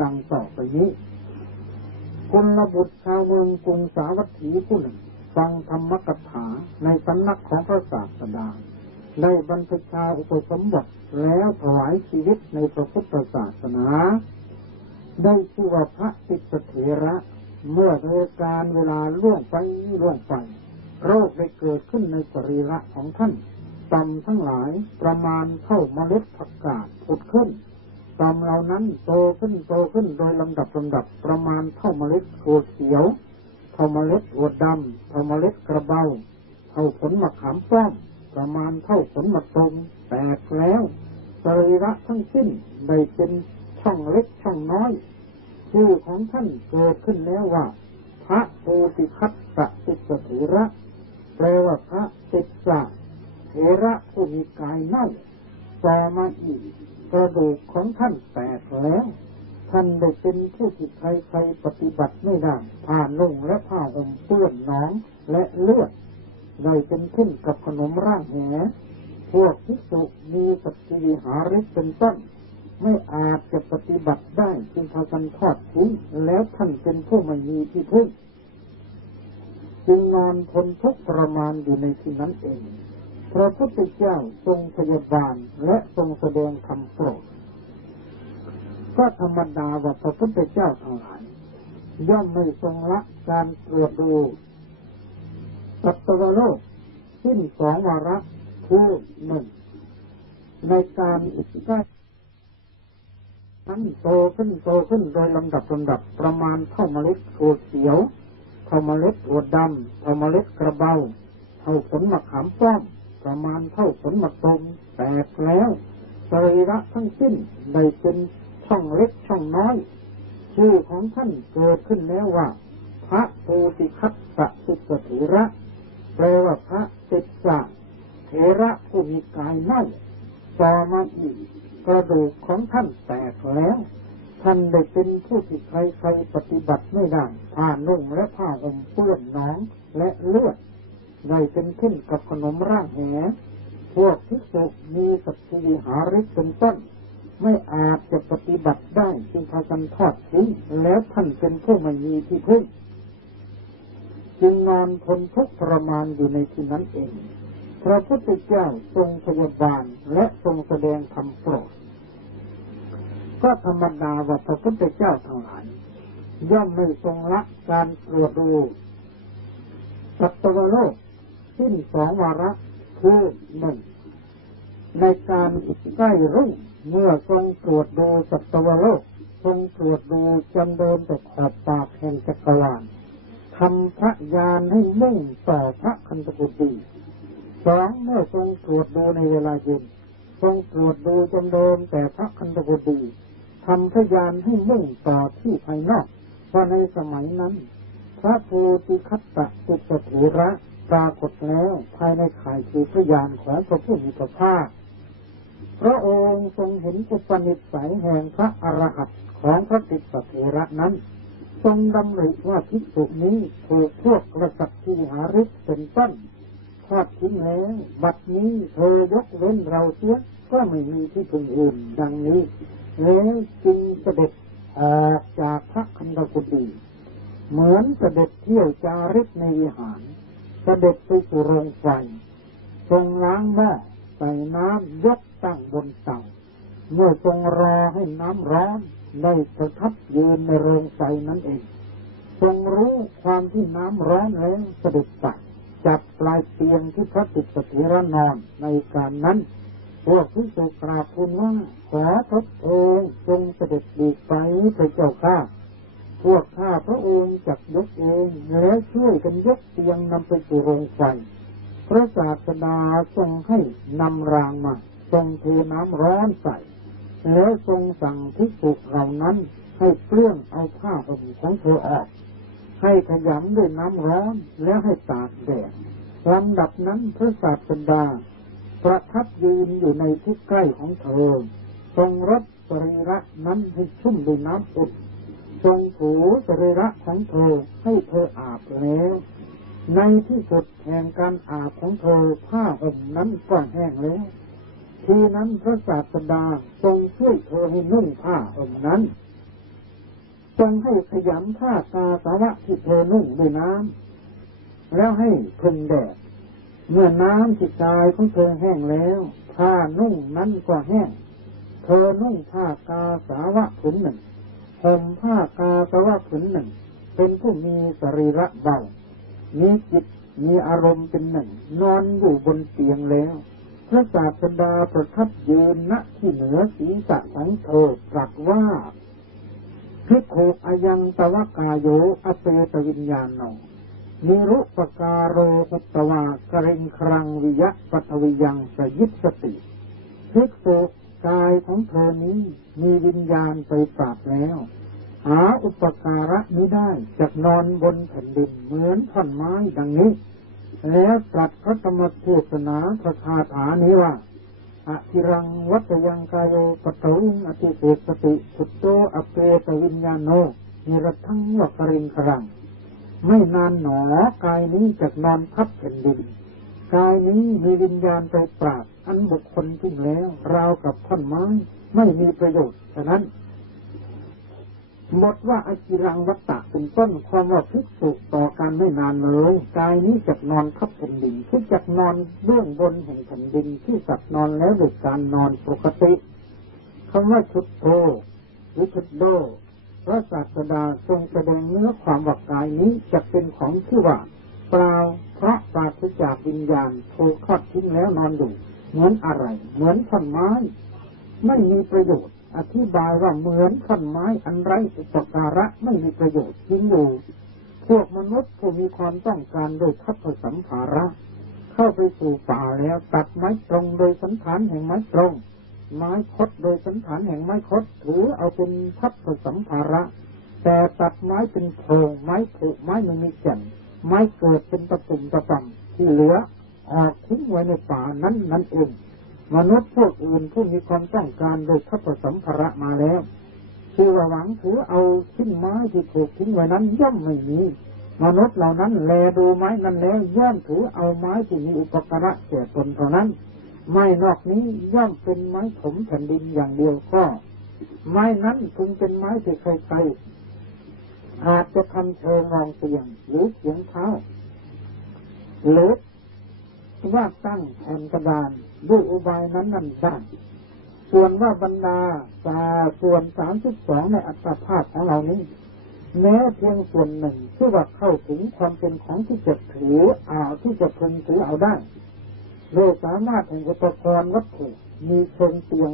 ดังต่อไปนี้กุลบุตรชาวเมืองกรุงสาวัตถีผู้หนึ่งฟังธรรมกถาในสำนักของพระศาสดาได้บรรพชาอุปสมบทแล้วถวายชีวิตในพระพุทธศาสนาได้ชื่อว่าพระจิตเถระเมื่อโดยการเวลาล่วงไปโรคได้เกิดขึ้นในสรีระของท่านต่อมทั้งหลายประมาณเท่าเมล็ดผักกาดผุดขึ้นต่อมเหล่านั้นโตขึ้นโดยลำดับประมาณเท่าเมล็ดถั่วเขียวเท่าเมล็ดถั่วดำเท่าเมล็ดกระเบาเท่าผลมะขามป้อมประมาณเท่าผลมะตูมแตกแล้วสรีระทั้งสิ้นได้เป็นช่องเล็กช่องน้อยชื่อของท่านเกิดขึ้นแล้วว่าพระโพธิคัตตจิตเถระแปลว่าพระจิตเถระผู้มีกายเน่าต่อมาอีกกระดูกของท่านแตกแล้วท ท่านได้เป็นผู้ที่ใครๆปฏิบัติไม่ได้ผ้านุ่งและผ้าห่มเปื้อนหนองและเลือดได้เป็นขึ้นกับขนมร่างแหพวกภิกษุมีสัจจิวิหาริกเป็นต้นไม่อาจจะปฏิบัติได้จึงพากันทอดทิ้งแล้วท่านเป็นผู้ไม่มีที่พึ่งจึงนอนทนทุกข์ทรมานอยู่ในที่นั้นเองพระพุทธเจ้าทรงพยาบาลและทรงแสดงธรรมโปรดก็ธรรมดาว่าพระพุทธเจ้าทั้งหลายย่อมไม่ทรงละการตรวจดูสัตวโลกสิ้นสองวาระคือหนึ่งในการใกล้นั้นโตขึ้นโดยลำดับประมาณเท่าเมล็ดถั่วเขียวเท่าเมล็ดถั่วดำเท่าเมล็ดกระเบาเท่าผลมะขามป้อมประมาณเท่าผลมะตูมแตกแล้วสรีระทั้งสิ้นได้เป็นช่องเล็กช่องน้อยชื่อของท่านเกิดขึ้นแล้วว่าพระโพธิคัสสะสุตเถระแปลว่าพระติสสะเถระผู้มีกายเน่าต่อมาอีกกระดูกของท่านแตกแล้วท่านได้เป็นผู้ที่ใครๆปฏิบัติไม่ได้ผ้านุ่งและผ้าห่มเปื้อนหนองและเลือดได้เป็นขึ้นกับขนมร่างแหพวกภิกษุมีสัจจิวิหาริกเป็นต้นไม่อาจจะปฏิบัติได้จึงพากันทอดทิ้งแล้วท่านเป็นผู้ไม่มีที่พึ่งจึงนอนทนทุกข์ทรมานอยู่ในที่นั้นเองพระพุทธเจ้าทรงพยาบาลและทรงแสดงธรรมโปรดก็ธรรมดาว่าพระพุทธเจ้าทั้งหลายย่อมไม่ทรงละการตรวจดูสัตวโลกสิ้นสองวาระคือหนึ่งในการใกล้รุ่งเมื่อทรงตรวจดูสัตวโลกทรงตรวจดูจำเดินแต่ขอบปากแห่งจักรวาลทำพระญาณให้มุ่งต่อพระคันธกุฎีสองเมื่อทรงตรวจดูในเวลาเย็นทรงตรวจดูจำเดินแต่พระคันธกุฎีทำพระญาณให้มุ่งต่อที่ภายนอกเพราะในสมัยนั้นพระโพธิคัสสะสุตเถระปรากฏแล้วภายในข่ายคือพระญาณของพระผู้มีพระภาคพระองค์ทรงเห็นอุปนิสัยแห่งพระอรหันต์ของพระติสสะเถระนั้นทรงดำริว่าภิกษุนี้ถูกพวกกษัตริย์ที่หาฤทธิ์เป็นต้นทอดทิ้งแล้วบัดนี้เธอยกเว้นเราเสียก็ไม่มีที่พึ่งอื่นดังนี้แล้วจึงเสด็จออกจากพระคันธกุฎีเหมือนเสด็จเที่ยวจาริกในวิหารเสด็จไปสู่โรงไฟทรงล้างหม้อใส่น้ำยกตั้งบนเตาเมื่อทรงรอให้น้ำร้อนได้ประทับยืนในโรงไฟนั่นเองทรงรู้ความที่น้ำร้อนแล้วเสด็จไปจับปลายเตียงที่พระติสสะเถระนอนในการนั้นพวกภิกษุกราบทูลว่าขอพระองค์ทรงเสด็จดีไปพระเจ้าข้าพวกข้าพระองค์จักยกเองแล้วช่วยกันยกเตียงนำไปสู่โรงไฟพระศาสดาทรงให้นำรางมาทรงเทน้ำร้อนใส่แล้วทรงสั่งภิกษุเหล่านั้นให้เปลื้องเอาผ้าห่มของเธอออกให้ขยำด้วยน้ำร้อนแล้วให้ตากแดดลำดับนั้นพระศาสดาประทับยืนอยู่ในที่ใกล้ของเธอทรงรดสรีระนั้นให้ชุ่มด้วยน้ำอุ่นทรงถูสรีระของเธอให้เธออาบแล้วในที่สุดแห่งการอาบของเธอผ้าห่มนั้นก็แห้งแล้วทีนั้นพระศาสดาทรงช่วยเธอให้นุ่งผ้าห่มนั้นทรงให้ขยำผ้ากาสาวะที่เธอนุ่งด้วยน้ำแล้วให้พึ่งแดดเมื่อน้ำที่กายของเธอแห้งแล้วผ้านุ่งนั้นก็แห้งเธอนุ่งผ้ากาสาวะผืนหนึ่งห่มผ้ากาสาวะผืนหนึ่งเป็นผู้มีสรีระเบามีจิตมีอารมณ์เป็นหนึ่งนอนอยู่บนเตียงแล้วพระศาสดาประทับยืนณที่เหนือศีรษะของเธอตรัสว่าภิกขุอายังตวกายโยอเปตวิญญาณโนนิรุปการโรอุตตวากริงครังวิยะปัทวิยังสยิตสติภิกษุกายของเธอนี้มีวิญญาณไปปราบแล้วหาอุปการะมิได้จักนอนบนแผ่นดินเหมือนท่อนไม้ดังนี้แล้วตรัสพระธรรมเทศนาพระคาถานี้ว่า อธิรังวัตยังกายโยปะโตอติเสสติสุตโตอเปตวิญญาโนนิรัตถังวกริงครังไม่นานหนอกายนี้จะนอนทับแผ่นดินกายนี้มีวิญญาณไปปราบอันบุคคลทิ้งแล้วราวกับท่อนไม้ไม่มีประโยชน์ฉะนั้นหมดว่าอจิรังวัตตะเป็นต้นความว่าภิกษุต่อการไม่นานเลยกายนี้จะนอนทับแผ่นดินที่จะนอนเบื้องบนแห่งแผ่นดินที่สัตว์นอนแล้วโดยการนอนปกติคำว่าชุดโตหรือชุดโดพระศาสดาทรงแสดงเนื้อความว่ากายนี้จะเป็นของที่ว่าเปล่าเพราะปราศจากวิญญาณถูกทอดทิ้งแล้วนอนอยู่เหมือนอะไรเหมือนท่อนไม้ไม่มีประโยชน์อธิบายว่าเหมือนท่อนไม้อันไร้อุปการะไม่มีประโยชน์จริงอยู่พวกมนุษย์ผู้มีความต้องการโดยทัพสัมภาระเข้าไปสู่ป่าแล้วตัดไม้ตรงโดยสันฐานแห่งไม้ตรงไม้คดโดยสันฐานแห่งไม้คดถือเอาเป็นทัพสัมภาระแต่ตัดไม้เป็นโพรงไม้ผุไม้ไม่มีแก่นไม้เกิดเป็นตะปุ่มตะป่ำที่เหลือออกทิ้งไว้ในป่านั่นเองมนุษย์พวกอื่นผู้มีความต้องการโดยทัพสัมภาระมาแล้วคือหวังถือเอาชิ้นไม้ที่ถูกทิ้งไว้นั้นย่อมไม่มีมนุษย์เหล่านั้นแลดูไม้นั้นแล้วย่อมถือเอาไม้ที่มีอุปการะแก่ตนเท่านั้นไม้นอกนี้ย่อมเป็นไม้ถมแผ่นดินอย่างเดียวก็ไม้นั้นคงเป็นไม้ที่ใครๆอาจจะทำเชิงรองเตียงหรือเสียงเท้าหรือว่าตั้งแผ่นกระดานด้วยอุบายนั้นได้ส่วนว่าบรรดาส่วน32ในอัตภาพของเรานี้แม้เพียงส่วนหนึ่งที่ว่าเข้าถึงความเป็นของที่จะถือที่จะพึงถือเอาได้โดยสามารถแห่งอุปกรณ์วัตถุมีเชิงเตียง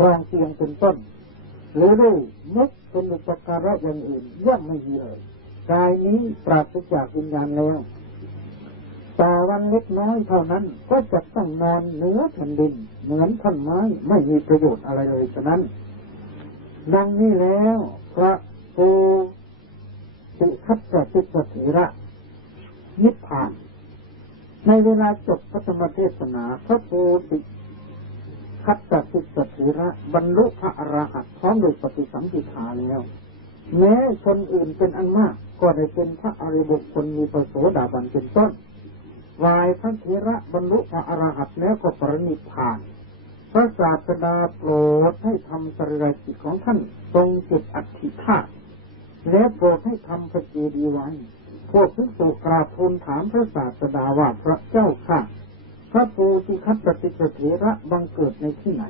รองเตียงเป็นต้นหรือด้วยมุกเป็นอุปการะอย่างอื่นย่อมไม่มีเลยกายนี้ปราศจากวิญญาณแล้วต่อวันเล็กน้อยเท่านั้นก็จะต้องนอนเหนือแผ่นดินเหมือนท่อนไม้ไม่มีประโยชน์อะไรเลยฉะนั้นดังนี้แล้วพระโพธิคัตติสเถระนิพพานในเวลาจบพระธรรมเทศนาพระโพธิคัตติสเถระบรรลุพระอรหันต์พร้อมโดยปฏิสัมภิทาแล้วแม้ชนอื่นเป็นอันมากก็ได้เป็นพระอริยบุคคลมีพระโสดาบันเป็นต้นวายพระเถระบรรลุพระอรหันต์แล้วก็ปรินิพพานพระศาสดาโปรดให้ทำสรีระจิตของท่านทรงจุดอัฐิธาตุและโปรดให้ทำพระเจดีย์ไว้พวกภิกษุกราบทูลถามพระศาสดาว่าพระเจ้าข้าพระโพธิคัตติสเถระบังเกิดในที่ไหน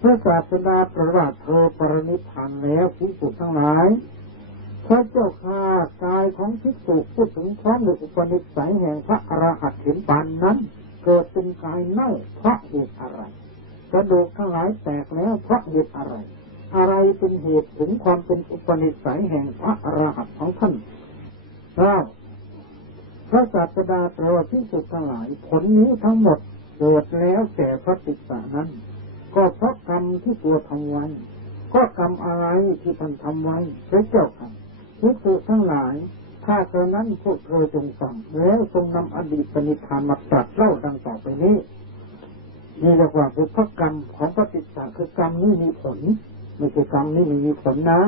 พระศาสดาตรัสว่าเธอปรินิพพานแล้วภิกษุทั้งหลายพระเจ้าข้ากายของภิกษุพูดถึงพร้อมด้วยอุปนิสัยแห่งพระอรหันต์เห็นปานนั้นเกิดเป็นกายเน่าเพราะเหตุอะไรกระดูกทั้งหลายแตกแล้วเพราะเหตุอะไรอะไรเป็นเหตุถึงความเป็นอุปนิสัยแห่งพระอรหันต์ของท่านพระศาสดาตรัสว่าภิกษุทั้งหลายผลนี้ทั้งหมดเกิดแล้วแก่พระติสสะนั้นก็เพราะกรรมที่ตัวทำไว้ก็กรรมอะไรที่ท่านทำไว้พระเจ้าค่ะภิกษุทั้งหลายถ้าเกิดนั้นพวกเธอจงฟังแล้วทรงนำอดีตนิทานมาตรัสเล่าดังต่อไปนี้นี่เรียกว่าบุพกรรมของพระติสสะคือกรรมนี้มีผลไม่ใช่กรรมนี้ไม่มีผลนะ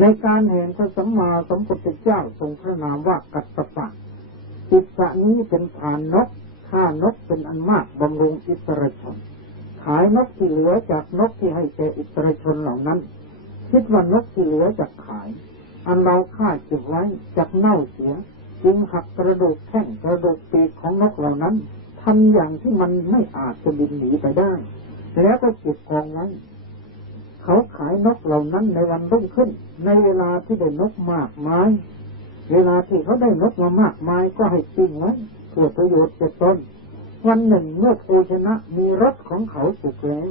ในการแห่งพระสัมมาสัมพุทธเจ้าทรงพระนามว่ากัสสปะติสสะนี้เป็นผานนกฆ่านกเป็นอันมากบำรุงอิสรชนขายนกที่เหลือจากนกที่ให้แก่อิสรชนเหล่านั้นคิดว่านกที่เหลือจากขายอันเราฆ่าเก็บไว้จากเน่าเสียจึงหักกระดูกแข้งกระดูกปีกของนกเหล่านั้นทำอย่างที่มันไม่อาจจะบินหนีไปได้แล้วก็เก็บกองไว้เขาขายนกเหล่านั้นในวันรุ่งขึ้นในเวลาที่ได้นกมากมายเวลาที่เขาได้นกมามากมายก็ให้ปิ้งไว้เพื่อประโยชน์แก่ตนวันหนึ่งเมื่อโภชนะมีรถของเขาสุกแล้ว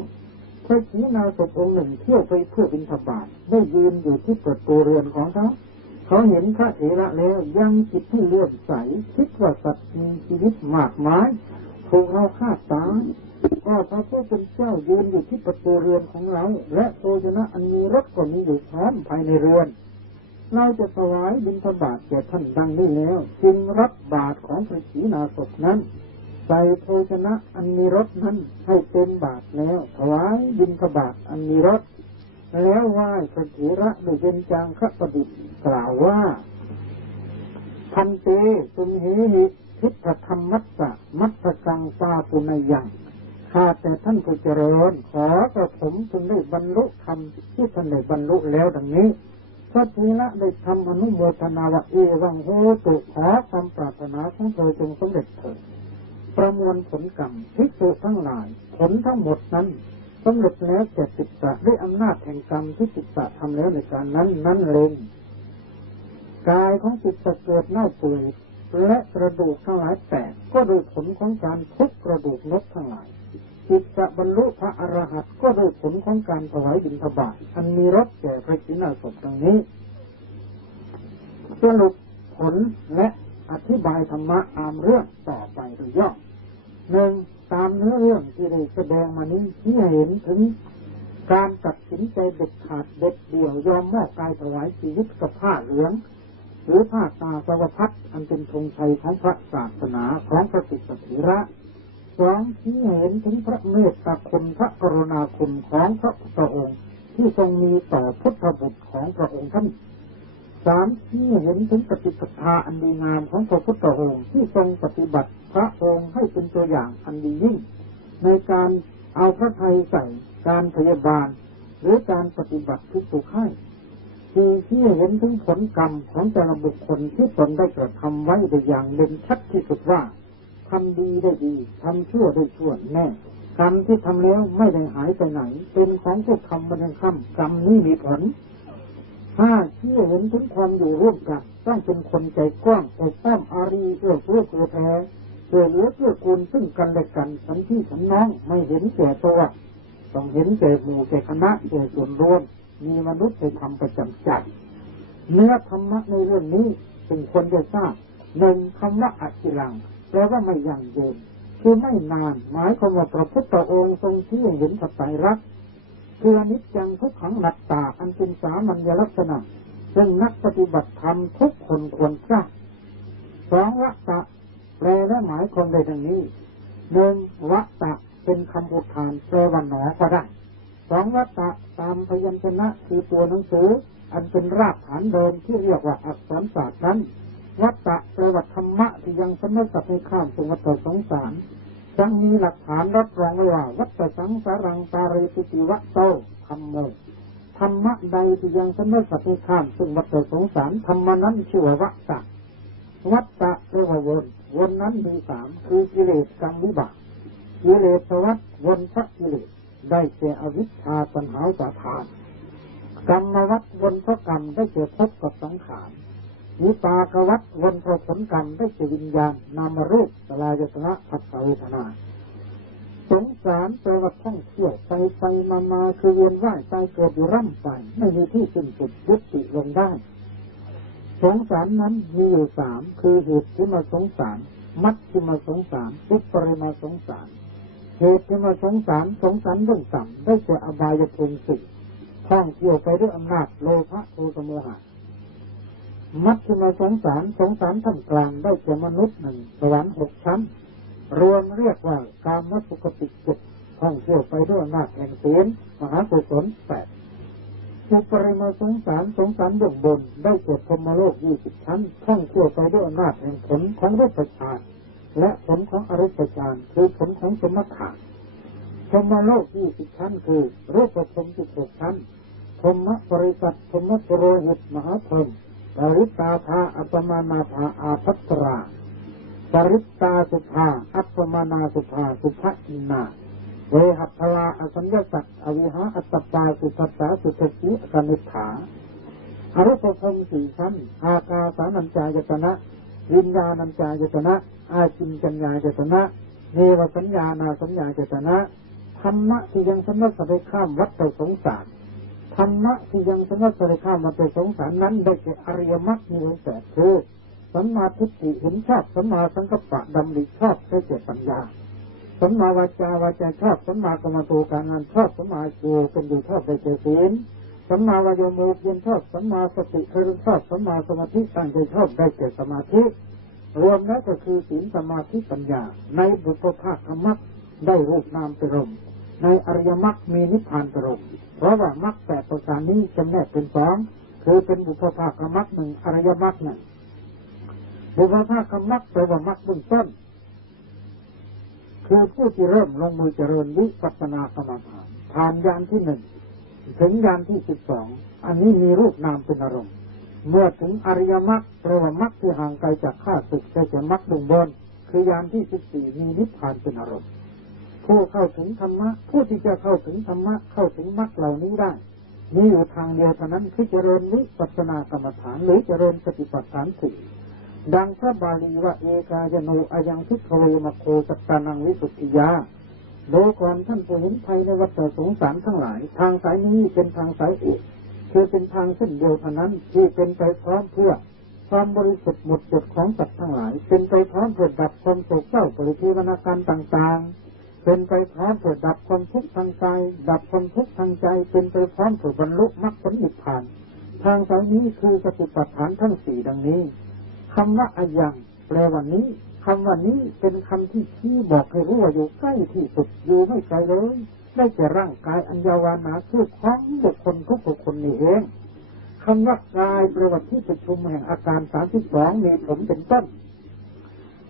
พระขีณาสพองค์หนึ่งเที่ยวไปเพื่อบิณฑบาตได้ยืนอยู่ที่ประตูเรือนของเขาเห็นพระเถระแล้วยังจิตที่เลื่อมใสคิดว่าสัตว์มีชีวิตมากมายถูกเราฆ่าตายก็พระผู้เป็นเจ้ายืนอยู่ที่ประตูเรือนของเราและโภชนะอันมีรสก็มีอยู่พร้อมภายในเรือนเราจะถวายบิณฑบาตแก่ท่านดังนี้แล้วจึงรับบาตรของพระขีณาสพนั้น ใส่โภชนะอันมีรสนั้นให้เต็มบาตรแล้วถวายบิณฑบาตอันมีรสแล้วไหว้พระเถระด้วยเบญจางคประดิษฐ์กล่าวว่าพันเตสุมเหหิทิฏฐธรรมมัสสะมัสสกังสาปุณยังข้าแต่ท่านผู้เจริญขอกระผมจึงได้บรรลุธรรมที่ท่านได้บรรลุแล้วดังนี้พระเถระได้ทำอนุโมทนาว่าเอวังโหตุขอความปรารถนาของเธอจงสำเร็จเถิดประมวลผลกรรมภิกษุทั้งหลายผลทั้งหมดนั้นสำเร็จแล้วแก่ศิษย์ด้วยอำนาจแห่งกรรมที่ศิษย์ทำแล้วในการนั้นเองกายของศิษย์เกิดเน่าเปื่อยและกระดูกทั้งหลายแตกก็โดยผลของการทุบกระดูกนกทั้งหลายศิษย์บรรลุพระอรหันต์ก็โดยผลของการถวายบิณฑบาตอันมีรสแก่พระชินสพดังนี้สรุปผลและอธิบายธรรมะตามเรื่องต่อไปโดยย่อหนึ่งตามเนื้อเรื่องที่ได้แสดงมานี้ที่เห็นถึงการตัดสินใจเด็ดขาดเด็ดเดี่ยวยอมมอบกายถวายชีวิตกับผ้าเหลืองหรือผ้าตาสวพัดอันเป็นธงชัยของพระศาสนาของพระศิษย์เถระสองที่เห็นถึงพระเมตตาคุณพระกรุณาคุณของพระพุทธองค์ที่ทรงมีต่อพุทธบุตรของพระองค์ท่านสามที่เห็นถึงปฏิปทาอันดีงามของพระพุทธองค์ที่ทรงปฏิบัติพระองค์ให้เป็นตัวอย่างอันดียิ่งในการเอาพระทัยใส่การพยาบาลหรือการปฏิบัติทุกสุขให้ที่เห็นถึงผลกรรมของแต่ละบุคคลที่ตนได้กระทำไว้ได้อย่างเด่นชัดที่สุดว่าทำดีได้ดีทำชั่วได้ชั่วแน่กรรมที่ทำแล้วไม่ได้หายไปไหนเป็นของผู้ทำมาในค่ำกรรมนี้มีผลถ้าที่เห็นถึงความอยู่ร่วมกันต้องเป็นคนใจกว้างอบอ้อมอารีเอื้อเฟื้อเผื่อแผ่เพื่อเหลือเพื่อกูลซึ่งกันและกันสันที่สันน้องไม่เห็นแก่ตัวต้องเห็นแก่หมู่แก่คณะแก่ส่วนรวมมีมนุษย์ไปทำประจำใจเนื้อธรรมะในเรื่องนี้เป็นคนจะทราบหนึ่งคำว่าอจิรังแปลว่าไม่ยั่งยืนคือไม่นานหมายความว่าพระพุทธองค์ทรงชี้เห็นสัจไตรลักษณ์คืออนิจจังทุกขังอนัตตาอันเป็นสามัญลักษณะซึ่งนักปฏิบัติธรรมทุกคนควรทราบสองวัตตะแปลและหมายความในดังนี้หนึ่งวัตตะเป็นคำอุทานแปลว่าหนอก็ได้สองวัตตะตามพยัญชนะคือตัวหนังสืออันเป็นรากฐานเดิมที่เรียกว่าอักษรศาสตร์นั้นวัตตะแปลว่าธรรมะที่ยังสมสัตย์ให้ข้ามสู่วัฏสงสารจังมีหลักฐานรับรองไว้ว่าวัฏสังสารังตาเรติติวัตโตธรรมโมธรรมะใดที่ยังสมสัตย์ให้ข้ามสู่วัฏสงสารธรรมนั้นชื่อว่าวัตตะวัตตะแปลว่าวนนั้นมีสามคือกิเลสกรรมวิบากกิเลสวัฏวนพระกิเลสได้แก่อวิชชาตัณหาอุปาทานกรรมวัฏวนเพราะกรรมได้แก่ภพกับสังขารวิปากวัฏวนเพราะผลกรรมได้แก่วิญญาณนามรูปสลายตนะผัสสะเวทนาสงสารแปลว่าท่องเที่ยวไปมาคือเวียนว่ายตายเกิดอยู่ร่ำไปไม่มีที่สิ้นสุดยุติลงได้สงสารนั้นมีอยู่สามคือเหตุที่มาสงสารมัชที่มาสงสารวิปริมาสงสารเหตุที่มาสงสารเรื่องต่ำได้แก่อบายภูมิสี่ท่องเที่ยวไปด้วยอำนาจโลภะโทสะโมหะมัชฌิมาสงสารท่านกลางได้แก่มนุษย์หนึ่งสวรรค์6 ชั้นรวมเรียกว่ากามสุขติ7ท่องเที่ยวไปด้วยอำนาจแห่งศีลมหากุศล8วิปริมาสงสารเบื้องบนได้แก่พรหมโลก20 ชั้นท่องเที่ยวไปด้วยอำนาจแห่งผลของรูปฌานและผลของอรูปฌานคือผลของสมถะพรหมโลก20 ชั้นคือรูปพรหม16 ชั้นพรหมปริสัทพรหมปุโรหิตมหาพรหมปริตตาภาอัปปมานาภาอาภัสราปริตตาสุภาอัปปมานาสุภาสุภอินนาเวหัพพลาอสัญญสัตอวิหาอัตตปาสุทัสสะสุทธิกนิฐาอรูปพรหม4 ชั้นอากาสานัญจายตนะวิญญาณัญจายตนะอาจินจัญญายตนะเนวสัญญานาสัญญายตนะธรรมะที่ยังสมสัตย์ให้ข้ามวัฏสงสารธรรมะที่ยังสมสัตย์ให้ข้ามวัฏสงสารนั้นได้แก่อริยมรรคมีองค์8คือสัมมาทิฏฐิเห็นชอบสัมมาสังกัปปะดำริชอบได้แก่ปัญญาสัมมาวาจชอบสัมมากัมมันโตการงานชอบสัมมาโยเป็นอยู่ชอบได้แก่ศีลสัมมาวายโมเพียรชอบสัมมาสติเจริญชอบสัมมาสมาธิตั้งใจชอบได้แก่สมาธิ รวมแล้วก็คือศีลสมาธิปัญญาในบุพภาคมรรคได้รูปนามเป็นลมในอริยมรรคมีนิพพานเป็นลมเพราะว่ามรรค8ประการนี้จำแนกเป็น2คือเป็นบุพภาคมรรค1อริยมรรค1บุพภาคมรรคแปลว่ามรรคเบื้องต้นคือผู้ที่เริ่มลงมือเจริญวิปัสสนากรรมฐานผ่านญาณที่1ถึงญาณที่12อันนี้มีรูปนามเป็นอารมณ์เมื่อถึงอริยมรรคแปลว่ามรรคที่ห่างไกลจากข้าศึกได้แก่มรรคเบื้องบนคือญาณที่14มีนิพพานเป็นอารมณ์ผู้เข้าถึงธรรมะผู้ที่จะเข้าถึงธรรมะเข้าถึงมรรคเหล่านี้ได้มีอยู่ทางเดียวเท่านั้นคือเจริญวิปัสสนากรรมฐานหรือเจริญสติปัฏฐาน4ดังพระบาลีว่าเอกายโนอายังทุกขเวมโคสัตตานังวิสุทธิยาโดยก่อนท่านผู้เห็นภัยในวัฏสงสารทั้งหลายทางสายนี้เป็นทางสายเอกคือเป็นทางเส้นเดียวเท่านั้นที่เป็นไปพร้อมเพื่อความบริสุทธิ์หมดจดของสัตว์ทั้งหลายเป็นไปพร้อมเพื่อดับความโศกเศร้าปริเทวนาการต่างๆเป็นไปพร้อมเพื่อดับความทุกข์ทางกายดับความทุกข์ทางใจเป็นไปพร้อมเพื่อบรรลุมรรคผลนิพพานทางสายนี้คือสติปัฏฐานทั้ง4ดังนี้คำว่าอายังแปลว่านี้คำว่านี้เป็นคำที่ชี้บอกให้รู้ว่าอยู่ใกล้ที่สุดอยู่ไม่ไกลเลยได้แก่ร่างกายอันยาวานาคือของบุคคลทุกคนนี่เองคำว่ากายแปลว่าที่ประชุมแห่งอาการ32มีผมเป็นต้น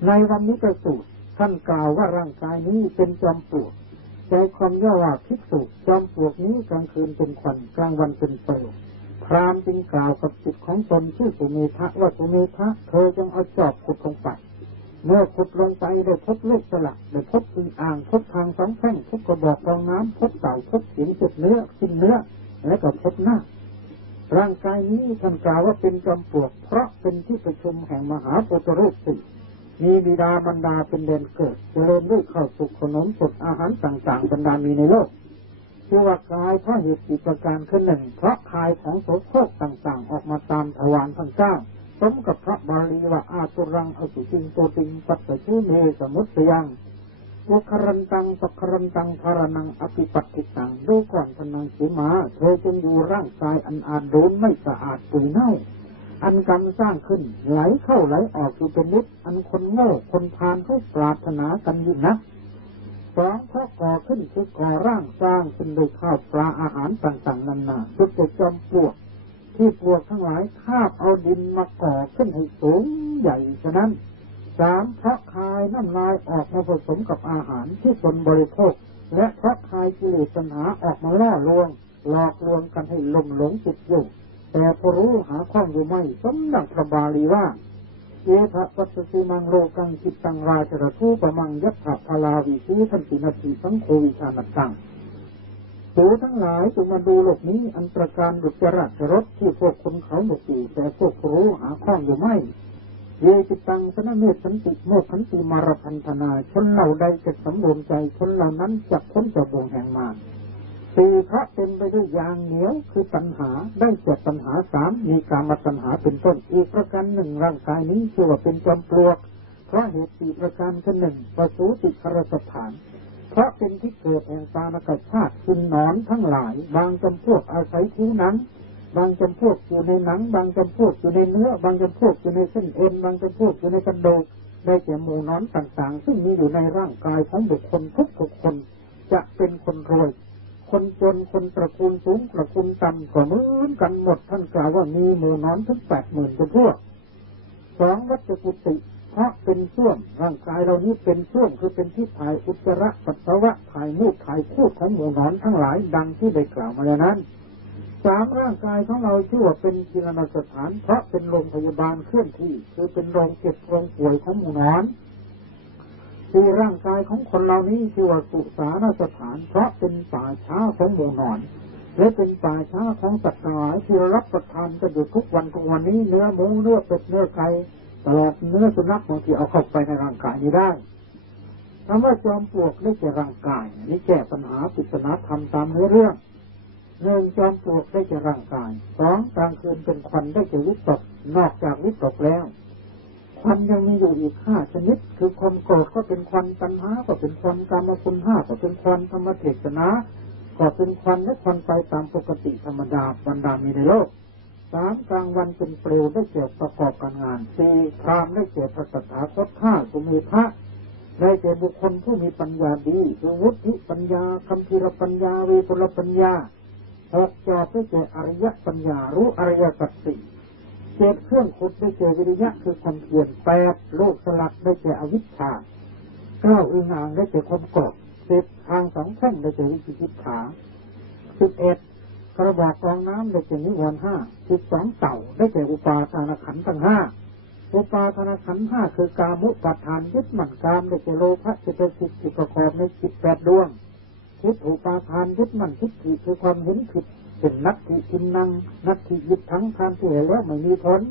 ในวันนี้กระสูตรท่านกล่าวว่าร่างกายนี้เป็นจอมปลวกใจความย่อว่าภิกษุจอมปลวกนี้กลางคืนเป็นควันกลางวันเป็นเปลวพราหมณ์จึงกล่าวกับจิตของตนชื่อสุเมธะว่าสุเมธะเธอจงเอาจอบขุดลงไปเมื่อขุดลงไปได้พบลูกสลักได้พบอึ่งอ่างพบทาง2แพร่งพบกระบอกรองน้ำพบเต่าพบหินเศษเนื้อกินเนื้อและก็พบหน้าร่างกายนี้ท่านกล่าวว่าเป็นจอมปลวกเพราะเป็นที่ประชุมแห่งมหาปุตรูป4มีบิดาบรรดาเป็นแดนเกิดเจริญด้วยข้าวสุกขนมสดอาหารต่างๆบรรดามีในโลกชื่อว่ากายเพราะเหตุ4ประการคือ1เพราะคายของโสโครกต่างๆออกมาตามทวารทั้ง9สมกับพระบาลีว่าอาตุรังอสุจิงโตติงปัสสชิเมสมุตยังอุครันตังปครันตังภารนังอภิปัตติตังดูก่อนพนังสีมาเธอจงอยู่ร่างกายอันอาจโดนไม่สะอาดเปื่อยเน่าอันกรรมสร้างขึ้นไหลเข้าไหลออกอยู่เป็นนิดอันคนโง่คนพาลเขาปรารถนากันยิ่งนัก2เพราะก่อขึ้นคือก่อร่างสร้างขึ้นโดยข้าวปลาอาหารต่างๆนานาจนเกิดจอมปลวกที่ปลวกทั้งหลายคาบเอาดินมาก่อขึ้นให้สูงใหญ่ฉะนั้น3เพราะคายน้ำลายออกมาผสมกับอาหารที่ตนบริโภคและเพราะคายกิเลสตัณหาออกมาล่อลวงหลอกลวงกันให้หลงติดอยู่แต่พอรู้หาข้องอยู่ไม่สมดังพระบาลีว่าเอทะปัสสิมังโลกังจิตตังราชรทูปมังยัตถะพลาวิสีทันตินาทีสังโฆวิชานัตตังสูทั้งหลายจงมาดูโลกนี้อันประการดุจราชรถที่พวกคนเขาหมดอยู่แต่พวกรู้หาข้องอยู่ไม่เยจิตังสนเมธสันติโมขันติมารพันธนาชนเหล่าใดจะสำรวมใจชนเหล่านั้นจะพ้นจากบ่วงแห่งมาร4เพราะเป็นไปด้วยยางเหนียวคือตัณหาได้แก่ตัณหา3มีกามตัณหาเป็นต้นอีกประการ1ร่างกายนี้ชื่อว่าเป็นจอมปลวกเพราะเหตุ4ประการคือ1ประสูติครสถานเพราะเป็นที่เกิดแห่งปานกชาติคือหนอนทั้งหลายบางจำพวกอาศัยผิวหนังบางจำพวกอยู่ในหนังบางจำพวกอยู่ในเนื้อบางจำพวกอยู่ในเส้นเอ็นบางจำพวกอยู่ในกระดูกได้แก่หมู่หนอนต่างๆซึ่งมีอยู่ในร่างกายของบุคคลทุกคนจะเป็นคนรวยคนจนคนตระกูลสูงตระกูลต่ำก็เหมือนกันหมดท่านกล่าวว่ามีหมู่นอนถึง 80,000 ตัวพวก2วัฏกุติเพราะเป็นส้วมร่างกายเรานี้เป็นส้วมคือเป็นที่ถ่ายอุจจาระปัสสาวะถ่ายมูดถ่ายคูดของหมู่นอนทั้งหลายดังที่ได้กล่าวมาแล้วนั้น3ร่างกายของเราชื่อว่าเป็นจิรณสถานเพราะเป็นโรงพยาบาลเคลื่อนที่คือเป็นโรงเก็บโรงป่วยของหมู่นอนที่ร่างกายของคนเรานี้ชื่อว่าสุสานสถานเพราะเป็นป่าช้าของหมู่นอนและเป็นป่าช้าของสัตว์ทั้งหลายที่รับประทานกันอยู่ทุกวันนี้เนื้อหมูเนื้อเป็ดเนื้อไก่ตลอดเนื้อสุนัขบางทีเอาเข้าไปในร่างกายนี้ได้คำว่าจอมปลวกได้แก่ร่างกายนี่แก้ปัญหาปริศนาธรรมตามเนื้อเรื่อง1จอมปลวกได้แก่ร่างกาย2กลางคืนเป็นควันได้แก่วิตกนอกจากวิตกแล้วควันยังมีอยู่อีก5ชนิดคือความโกรธก็เป็นควันตัณหาก็เป็นควันกามคุณ5ก็เป็นควันธรรมเทศนาก็เป็นควันและควันไปตามปกติธรรมดาบรรดามีในโลก 3กลางวันเป็นเปลวได้แก่ประกอบการงาน4พรามได้แก่พระตถาคต5สุเมธะได้แก่บุคคลผู้มีปัญญาดีคือวุฒิปัญญาคัมภีรปัญญาเวปุลปัญญา6จอบได้แก่อริยปัญญารู้อริยสัจ4 7เครื่องขุดได้แก่วิริยะคือความเพียร8โลกสลักได้แก่อวิชชา9อึ่งอ่างได้แก่ความโกรธ10ทางสองแท่งได้แก่วิจิกิจฉา11กระบอกกรองน้ำได้แก่นิวรณ์5 12เต่าได้แก่อุปาทานขันธ์ทั้ง5อุปาทานขันธ์5คือกามุปาทานยึดมั่นกามได้แก่โลภะเจตสิกที่ประกอบในจิต8ดวงทิฏฐิปาทานยึดมั่นทิฏฐิคือความเห็นผิดเป็นนัตถิกินนังนัตถิยึดทั้งทานที่แล้วไม่มีผล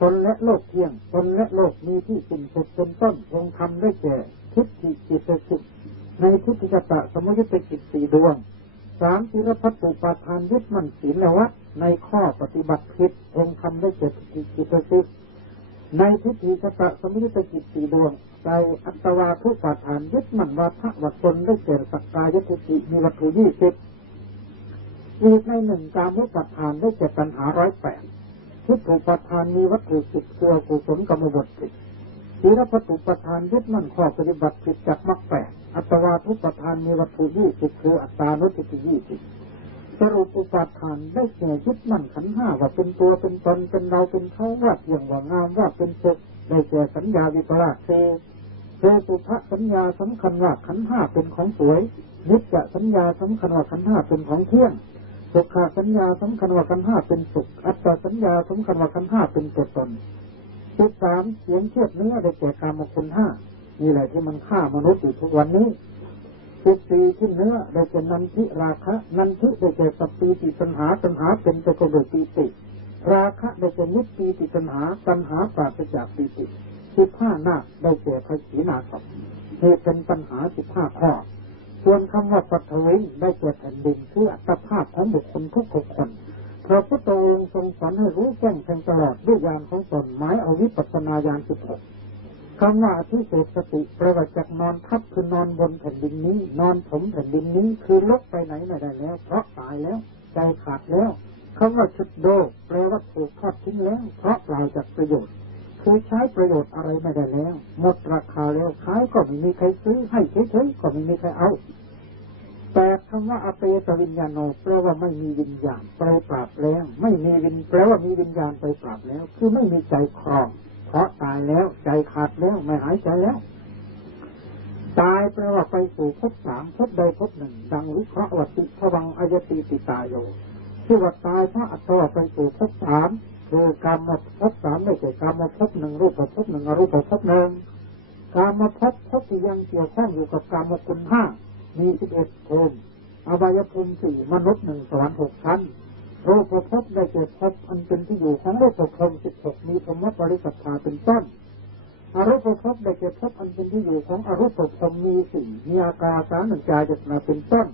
ตนและโลกเที่ยงตนและโลกมีที่สิ้นสุดเป็นต้นทรงทำได้แก่ทิฏฐิจิตสิกในทิฏฐิกตะสมุยุตจิต4ดวง3ศีลพัตตุปาทานยึดมั่นศีลและวัดในข้อปฏิบัติผิดองค์ทำได้แก่ทิฏฐิจิตสิกในทิฏฐิกตะสมุยุตจิต4ดวงใจอัตวาทุปาทานยึดมั่นวาทะวัตตนได้แก่สักกายทิฏฐิมีวัตถุ20อีกใน1กามุปาทานได้แก่ตัณหา108ทิฏฐิปาทานมีวัตถุ10คือกุศลกรรมบท10ศีลพัตตุปาทานยึดมั่นข้อปฏิบัติผิดจากมรรค8อัตวาทุปาทานมีวัตถุ20คืออัตตานุสติ20สรุปอุปาทานได้แก่ยึดมั่นขันธ์5ว่าเป็นตัวเป็นตนเป็นเราเป็นเขาว่าเที่ยงว่างามว่าเป็นสุขได้แก่สัญญาวิปลาสเทสุภสัญญาสำคัญว่าขันธ์5เป็นของสวยนิจจสัญญาสำคัญว่าขันธ์5เป็นของเที่ยงสุขสัญญาสำคัญว่าขันธ์5เป็นสุขอัตตสัญญาสำคัญว่าขันธ์5เป็นตัวตน13เสียงเทียบเนื้อได้แก่กามคุณ5นี่แหละที่มันฆ่ามนุษย์อยู่ทุกวันนี้14ที่เนื้อได้แก่นันทิราคะนันทิได้แก่สัพปีติตัณหาตัณหาเป็นไปกับปีติราคะได้แก่นิพปีติตัณหาตัณหาปราศจากปีติ15นาคได้แก่พระสีนาศัพท์นี่เป็นปัญหา15ข้อส่วนคำว่าปัทวิงได้แก่แผ่นดินคืออัตภาพของบุคคลทุกคนพระพุทธองค์ทรงสอนให้รู้แจ้งแทงตลอดด้วยญาณของตนหมายเอาวิปัสสนาญาณ16คำว่าอธิเศษสติแปลว่าจากนอนทับคือนอนบนแผ่นดินนี้นอนถมแผ่นดินนี้คือลุกไปไหนไม่ได้แล้วเพราะตายแล้วใจขาดแล้วคำว่าชุดโดแปลว่าถูกทอดทิ้งแล้วเพราะเปล่าจากประโยชน์คือใช้ประโยชน์อะไรไม่ได้แล้วหมดราคาแล้วขายก็ไม่มีใครซื้อให้เฉยๆก็ไม่มีใครเอาแต่คำว่าอเปตวิญญาโนแปลว่าไม่มีวิญญาณไปปราบแล้วไม่มีวิญแปลว่ามีวิญญาณไปปราบแล้วคือไม่มีใจครองเพราะตายแล้วใจขาดแล้วไม่หายใจแล้วตายแปลว่าไปสู่ภพ3ภพใดภพหนึ่งดังวิเคราะห์วัติภวังอายติติตายโยที่ว่าตายเพราะอัตตาไปสู่ภพ3คือกามภพ3ได้แก่กามภพ1รูปภพ1อรูปภพ1กามภพที่ยังเกี่ยวข้องอยู่กับกามคุณ5มี11ภูมิอบายภูมิ4มนุษย์1สวรรค์6ชั้นรูปภพได้แก่ภพอันเป็นที่อยู่ของรูปภพ16มีธรรมปริสัทธาเป็นต้นอรูปภพได้แก่ภพอันเป็นที่อยู่ของอรูปภพมี4มีอากาสานัญจายตนะเป็นต้น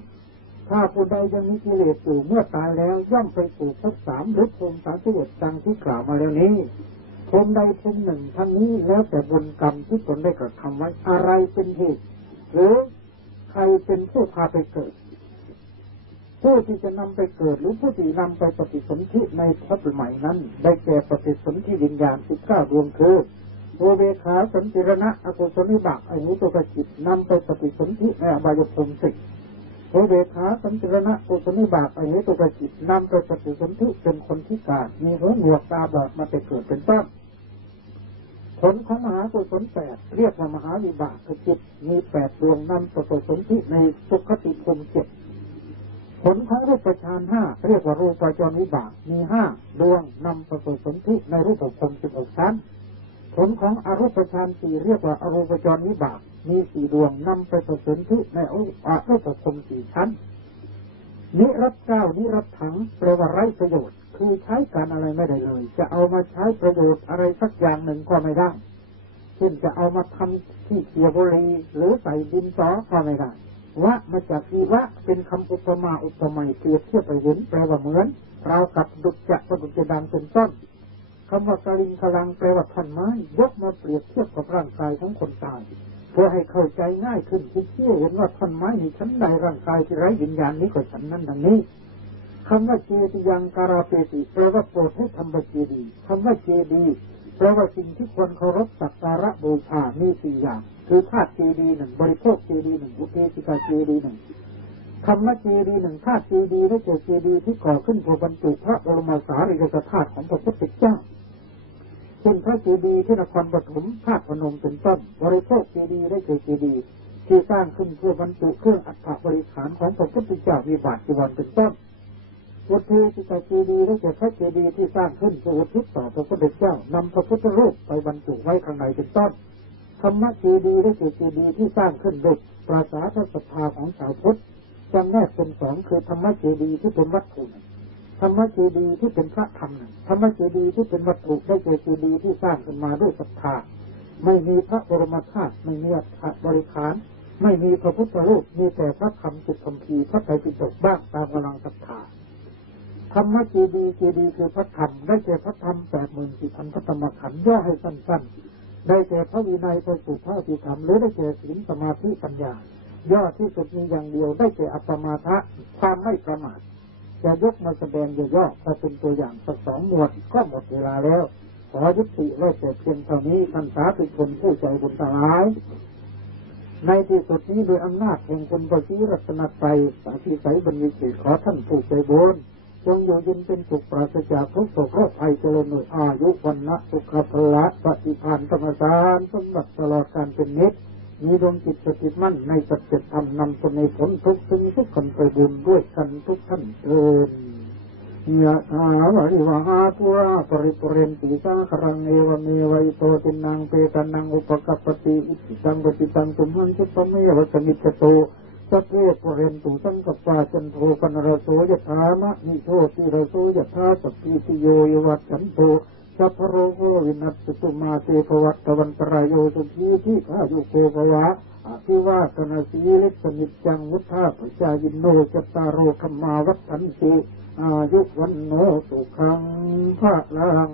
ถ้าผู้ใดยังมีกิเลสอยู่เมื่อตายแล้วย่อมไปสู่ภพ3หรือภูมิ31ดังที่กล่าวมาแล้วนี้ภูมิใดภูมิหนึ่งทั้งนี้แล้วแต่บุญกรรมที่ตนได้กระทำไว้อะไรเป็นเหตุหรือใครเป็นผู้พาไปเกิดผู้ที่จะนำไปเกิดหรือผู้ที่นำไปปฏิสนธิในภพใหม่นั้นได้แก่ปฏิสนธิวิญญาณ19ดวงคือโอเบขาสันติรณะอกุศลวิบากอนุตตจิตนำไปปฏิสนธิในอบายภูมิ10โอเบขาสันติรณะอกุศลวิบากอนุตตจิตนำไปปฏิสนธิเป็นคนพิการมีหูหนวกตาบอดมาไปเกิดเป็นต้นผลของมหากุศล8เรียกว่ามหาวิบากจิตมี8ดวงนำปฏิสนธิในสุขติภูมิ7ผลของรูปฌาน5เรียกว่ารูปจรวิบากมี5ดวงนำปฏิสนธิในรูปภูมิ16ชั้นผลของอรูปฌาน4เรียกว่าอรูปจรวิบากมี4ดวงนำไปปฏิสนธิในอรูปภูมิ4ชั้นนิรัตเก้านิรัตถังแปลว่าไร้ประโยชน์คือใช้การอะไรไม่ได้เลยจะเอามาใช้ประโยชน์อะไรสักอย่างหนึ่งก็ไม่ได้เช่นจะเอามาทำที่เกียบุรีหรือใส่ดินสอก็ไม่ได้วะมาจากที่วะเป็นคำอุปมาอุปไมยเปรียบเทียบไปเห็นแปลว่าเหมือนเรากับดุจจะประดุจดังเป็นต้นคำว่ากลิงคลังแปลว่าท่อนไม้ยกมาเปรียบเทียบกับร่างกายของคนตายเพื่อให้เข้าใจง่ายขึ้นที่เชื่อเห็นว่าท่อนไม้นี้ชั้นใดร่างกายที่ไร้วิญญาณนี้ก็ชั้นนั้นดังนี้ค คำว่าเจดียังการาเปติแปลว่าโปรดให้ทำเจดีย์คำว่าเจดีย์แปลว่าสิ่งที่ควรเคารพสักการะบูชามีสี่อย่างคือธาตุเจดีย์หนึ่งบริโภคเจดีย์หนึ่งอุเทศิกาเจดีย์หนึ่งคำว่าเจดีย์หนึ่งธาตุเจดีย์ได้แก่เจดีย์ที่ก่อขึ้นเพื่อบรรจุพระบรมสารีริกธาตุของพระพุทธเจ้าเช่นพระเจดีย์ที่นครปฐมธาตุพนมเป็นต้นบริโภคเจดีย์ได้แก่เจดีย์ที่สร้างขึ้นเพื่อบรรจุเครื่องอัฐบริขารของพระพุทธเจ้าวิบัติจีวรเป็นต้นอุเทศิกาเจดีย์ได้แก่พระเจดีย์ที่สร้างขึ้นเพื่ออุทิศต่อพระพุทธเจ้านำพระพุทธรูปไปบรรจุไว้ข้างในเป็นต้นธรรมเจดีย์ได้แก่เจดีย์ที่สร้างขึ้นโดยปราศจากศรัทธาของชาวพุทธจำแนกเป็นสองคือธรรมเจดีย์ที่เป็นวัตถุธรรมเจดีย์ที่เป็นพระธรรมธรรมเจดีย์ที่เป็นวัตถุได้แก่เจดีย์ที่สร้างขึ้นมาด้วยศรัทธาไม่มีพระบรมธาตุไม่มีอัฐบริขารไม่มีพระพุทธรูปมีแต่พระธรรมสุตคัมภีร์พระไตรปิฎกบ้างตามกำลังศรัทธาธรรมเจดีย์คือพระธรรมได้แก่พระธรรม84,000พระธรรมขันธ์ย่อให้สั้นๆได้แก่พระวินัยพระสูตรพระอภิธรรมหรือได้แก่ศีลสมาธิปัญญาย่อที่สุดมีอย่างเดียวได้แก่อัปปมาทะความไม่ประมาทจะยกมาแสดงย่อๆพอเป็นตัวอย่างสัก2 หมวดก็หมดเวลาแล้วขอยุติไว้แต่เพียงเท่านี้ท่านสาธุชนผู้ใจบุญทั้งหลายในที่สุดนี้โดยอำนาจแห่งคุณพระศรีรัตนตรัยสาธิไสยบรรวิเศษขอท่านผู้ใจบุญจงอยู่เย็นเป็นสุขปราศจากทุกโศกโรคภัยเจริญในอายุวันนะสุขภละปฏิภาณธรรมสารสมบัติตลอดการเป็นนิจมีดวงจิตสถิตมั่นในสัจธรรมนำตนในผลทุกข์ถึงทุกคนไปบุญด้วยกันทุกท่านเถิดยะถาวะริวหาปุราปริปุเรนติสาครังเอวเมวัยโตตินังเปตานังอุปกัปปติอิจิตังปฏิตังตุมหังคิปะเมวะสมิจจโตสัพเพปุเรนตุสังกปาจันโทปนรโสยถามะนิโชติรโสยถาสัพพิติโยวัจฉันโตสัพพโรโควินัสตุมาเตภวัตวันตรายโยสุขีที่ข้ายุโกภวะอภิวาทนาสีลิสนิจจังมุทธาปจายินโนจตารโรธรรมาวัฏฐันติอายุวันโนสุขังภะลัง